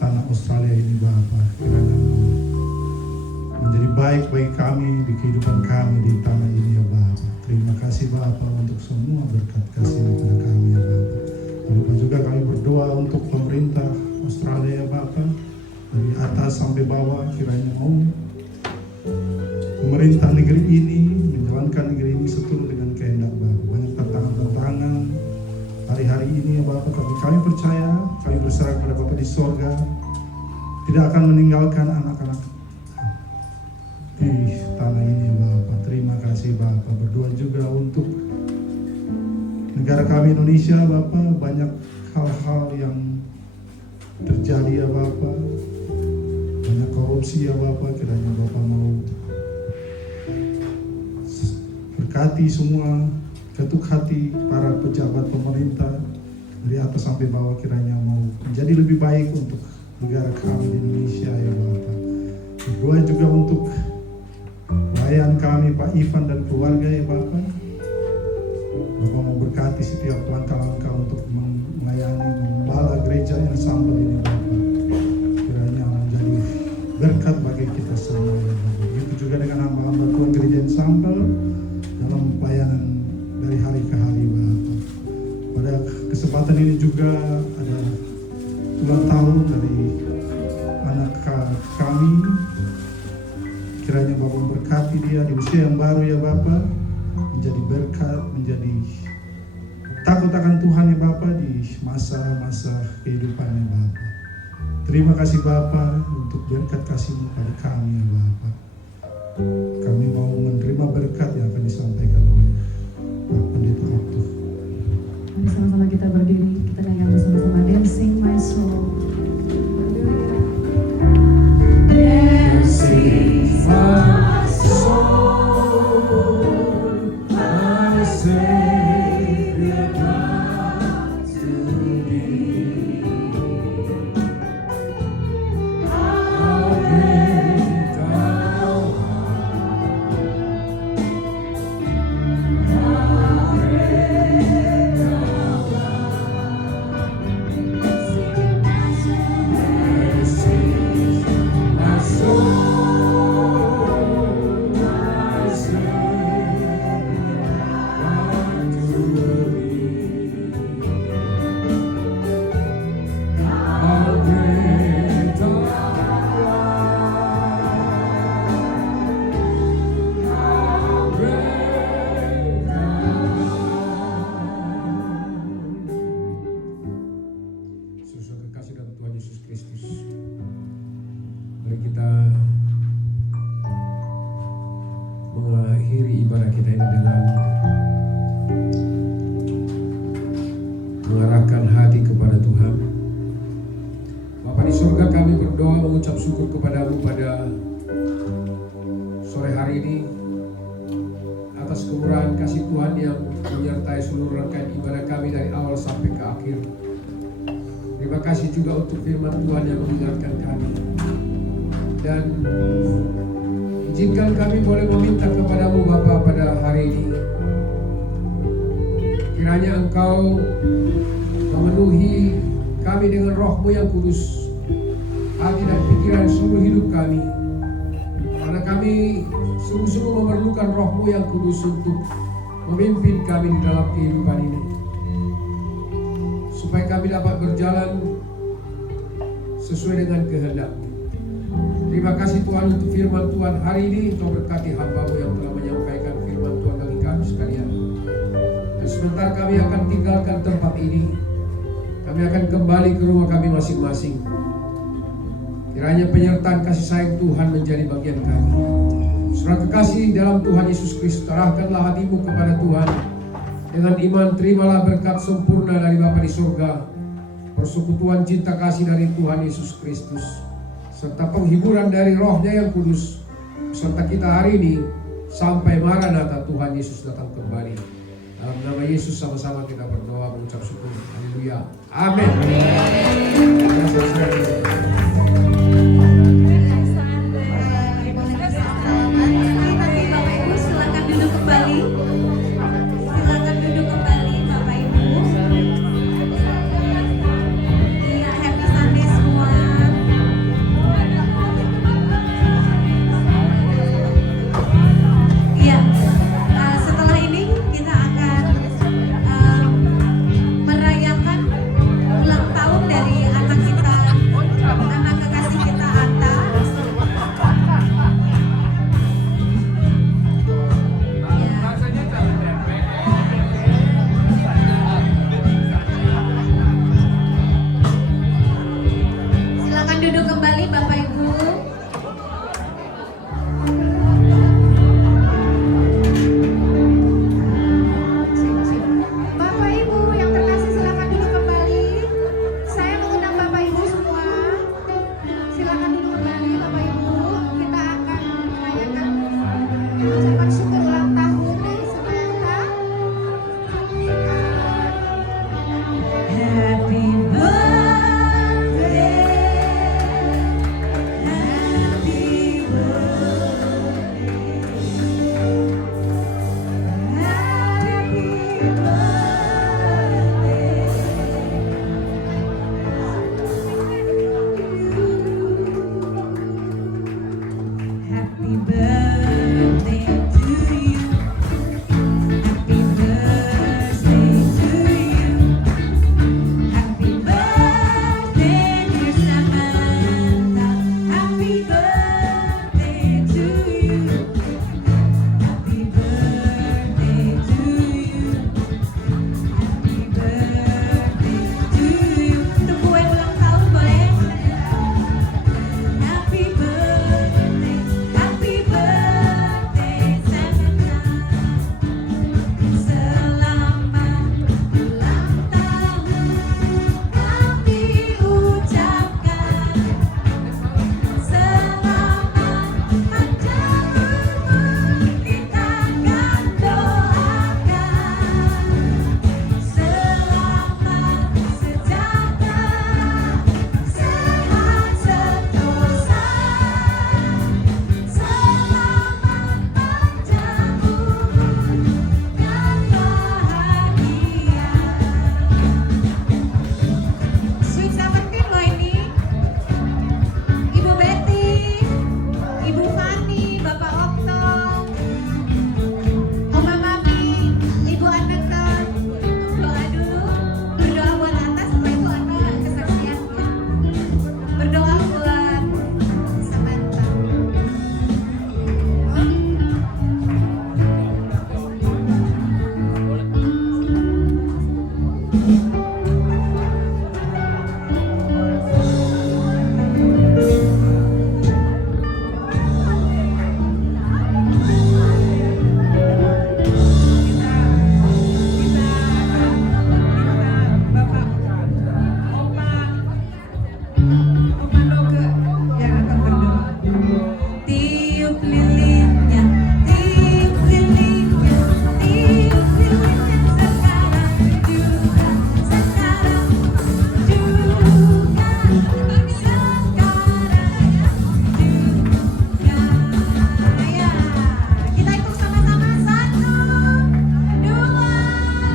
tanah Australia ini Bapak. Kiranya menjadi baik bagi kami di kehidupan kami di tanah ini ya Bapak. Terima kasih Bapak untuk semua berkat kasih kepada kami ya Bapak. Lalu juga kami berdoa untuk pemerintah Australia ya Bapak, dari atas sampai bawah. Kiranya mau pemerintah negeri ini menjalankan negeri ini seturut dengan kehendak Bapak. Banyak tantangan-tantangan hari-hari ini ya Bapak, tapi kami percaya, kami berserah kepada Bapak di sorga, tidak akan meninggalkan anak-anak di tanah ini ya Bapak. Terima kasih Bapak. Berdoa juga untuk negara kami Indonesia Bapak, banyak hal-hal yang terjadi ya Bapa. Banyak korupsi ya Bapa, kiranya Bapa mau berkati semua ketuk hati para pejabat pemerintah dari atas sampai bawah, kiranya mau menjadi lebih baik untuk negara kami di Indonesia ya Bapa. Berdoa juga untuk pelayan kami Pak Ivan dan keluarga ya Bapa. Bapa mau berkati setiap langkah-langkah untuk melayani membala gereja yang sambal ini Bapa. Kiranya menjadi berkat bagi kita semua ya Bapa. Begitu juga dengan hamba-hamba Tuhan gereja yang sambal dalam pelayanan dari hari ke hari Bapa. Pada kesempatan ini juga ada ulang tahun dari anak kami. Kiranya Bapa memberkati dia di usia yang baru ya Bapa, menjadi berkat, menjadi takut akan Tuhan ya Bapa di masa-masa kehidupannya Bapa. Terima kasih Bapa untuk berkat kasih-Mu pada kami ya Bapa. Kami mau menerima berkat yang akan disampaikan oleh Pak Pendeta Abduh. Mari sama-sama kita berdiri, kita nyanyi bersama-sama Dancing My Soul. Dancing my soul, my Savior God to thee. How great thou art, how great thou art. Dancing my soul, my Savior God to thee. How great thou art, how great thou art. Saudara kekasih dalam Tuhan Yesus Kristus, mari kita mengakhiri ibadah kita ini dengan mengarahkan hati kepada Tuhan. Bapa di surga, kami berdoa mengucap syukur kepadamu pada sore hari ini atas kemurahan kasih Tuhan yang menyertai seluruh rangkaian ibadah kami dari awal sampai ke akhir. Terima kasih juga untuk firman Tuhan yang mengingatkan kami. Dan izinkan kami boleh meminta kepadamu Bapa pada hari ini. Kiranya Engkau memenuhi kami dengan roh-Mu yang kudus, hati dan pikiran seluruh hidup kami. Karena kami sungguh-sungguh memerlukan roh-Mu yang kudus untuk memimpin kami di dalam kehidupan ini, supaya kami dapat berjalan sesuai dengan kehendak-Mu. Terima kasih Tuhan untuk firman Tuhan hari ini. Engkau berkati hamba-Mu yang telah menyampaikan firman Tuhan bagi kami sekalian. Dan sebentar kami akan tinggalkan tempat ini, kami akan kembali ke rumah kami masing-masing. Kiranya penyertaan kasih sayang Tuhan menjadi bagian kami. Saudara kekasih dalam Tuhan Yesus Kristus, arahkanlah hatimu kepada Tuhan. Dengan iman terimalah berkat sempurna dari Bapa di surga, persekutuan cinta kasih dari Tuhan Yesus Kristus, serta penghiburan dari Roh-Nya yang kudus serta kita hari ini sampai Maranatha Tuhan Yesus datang kembali. Dalam nama Yesus sama-sama kita berdoa mengucap syukur. Haleluya. Amin. Bapak Ibu silakan duduk kembali. Silakan duduk kembali Bapak Ibu. Iya, happy Sunday semua. Iya, setelah ini kita akan merayakan ulang tahun dari anak kita, anak kekasih kita Anta. Silakan duduk kembali Bapak Ibu.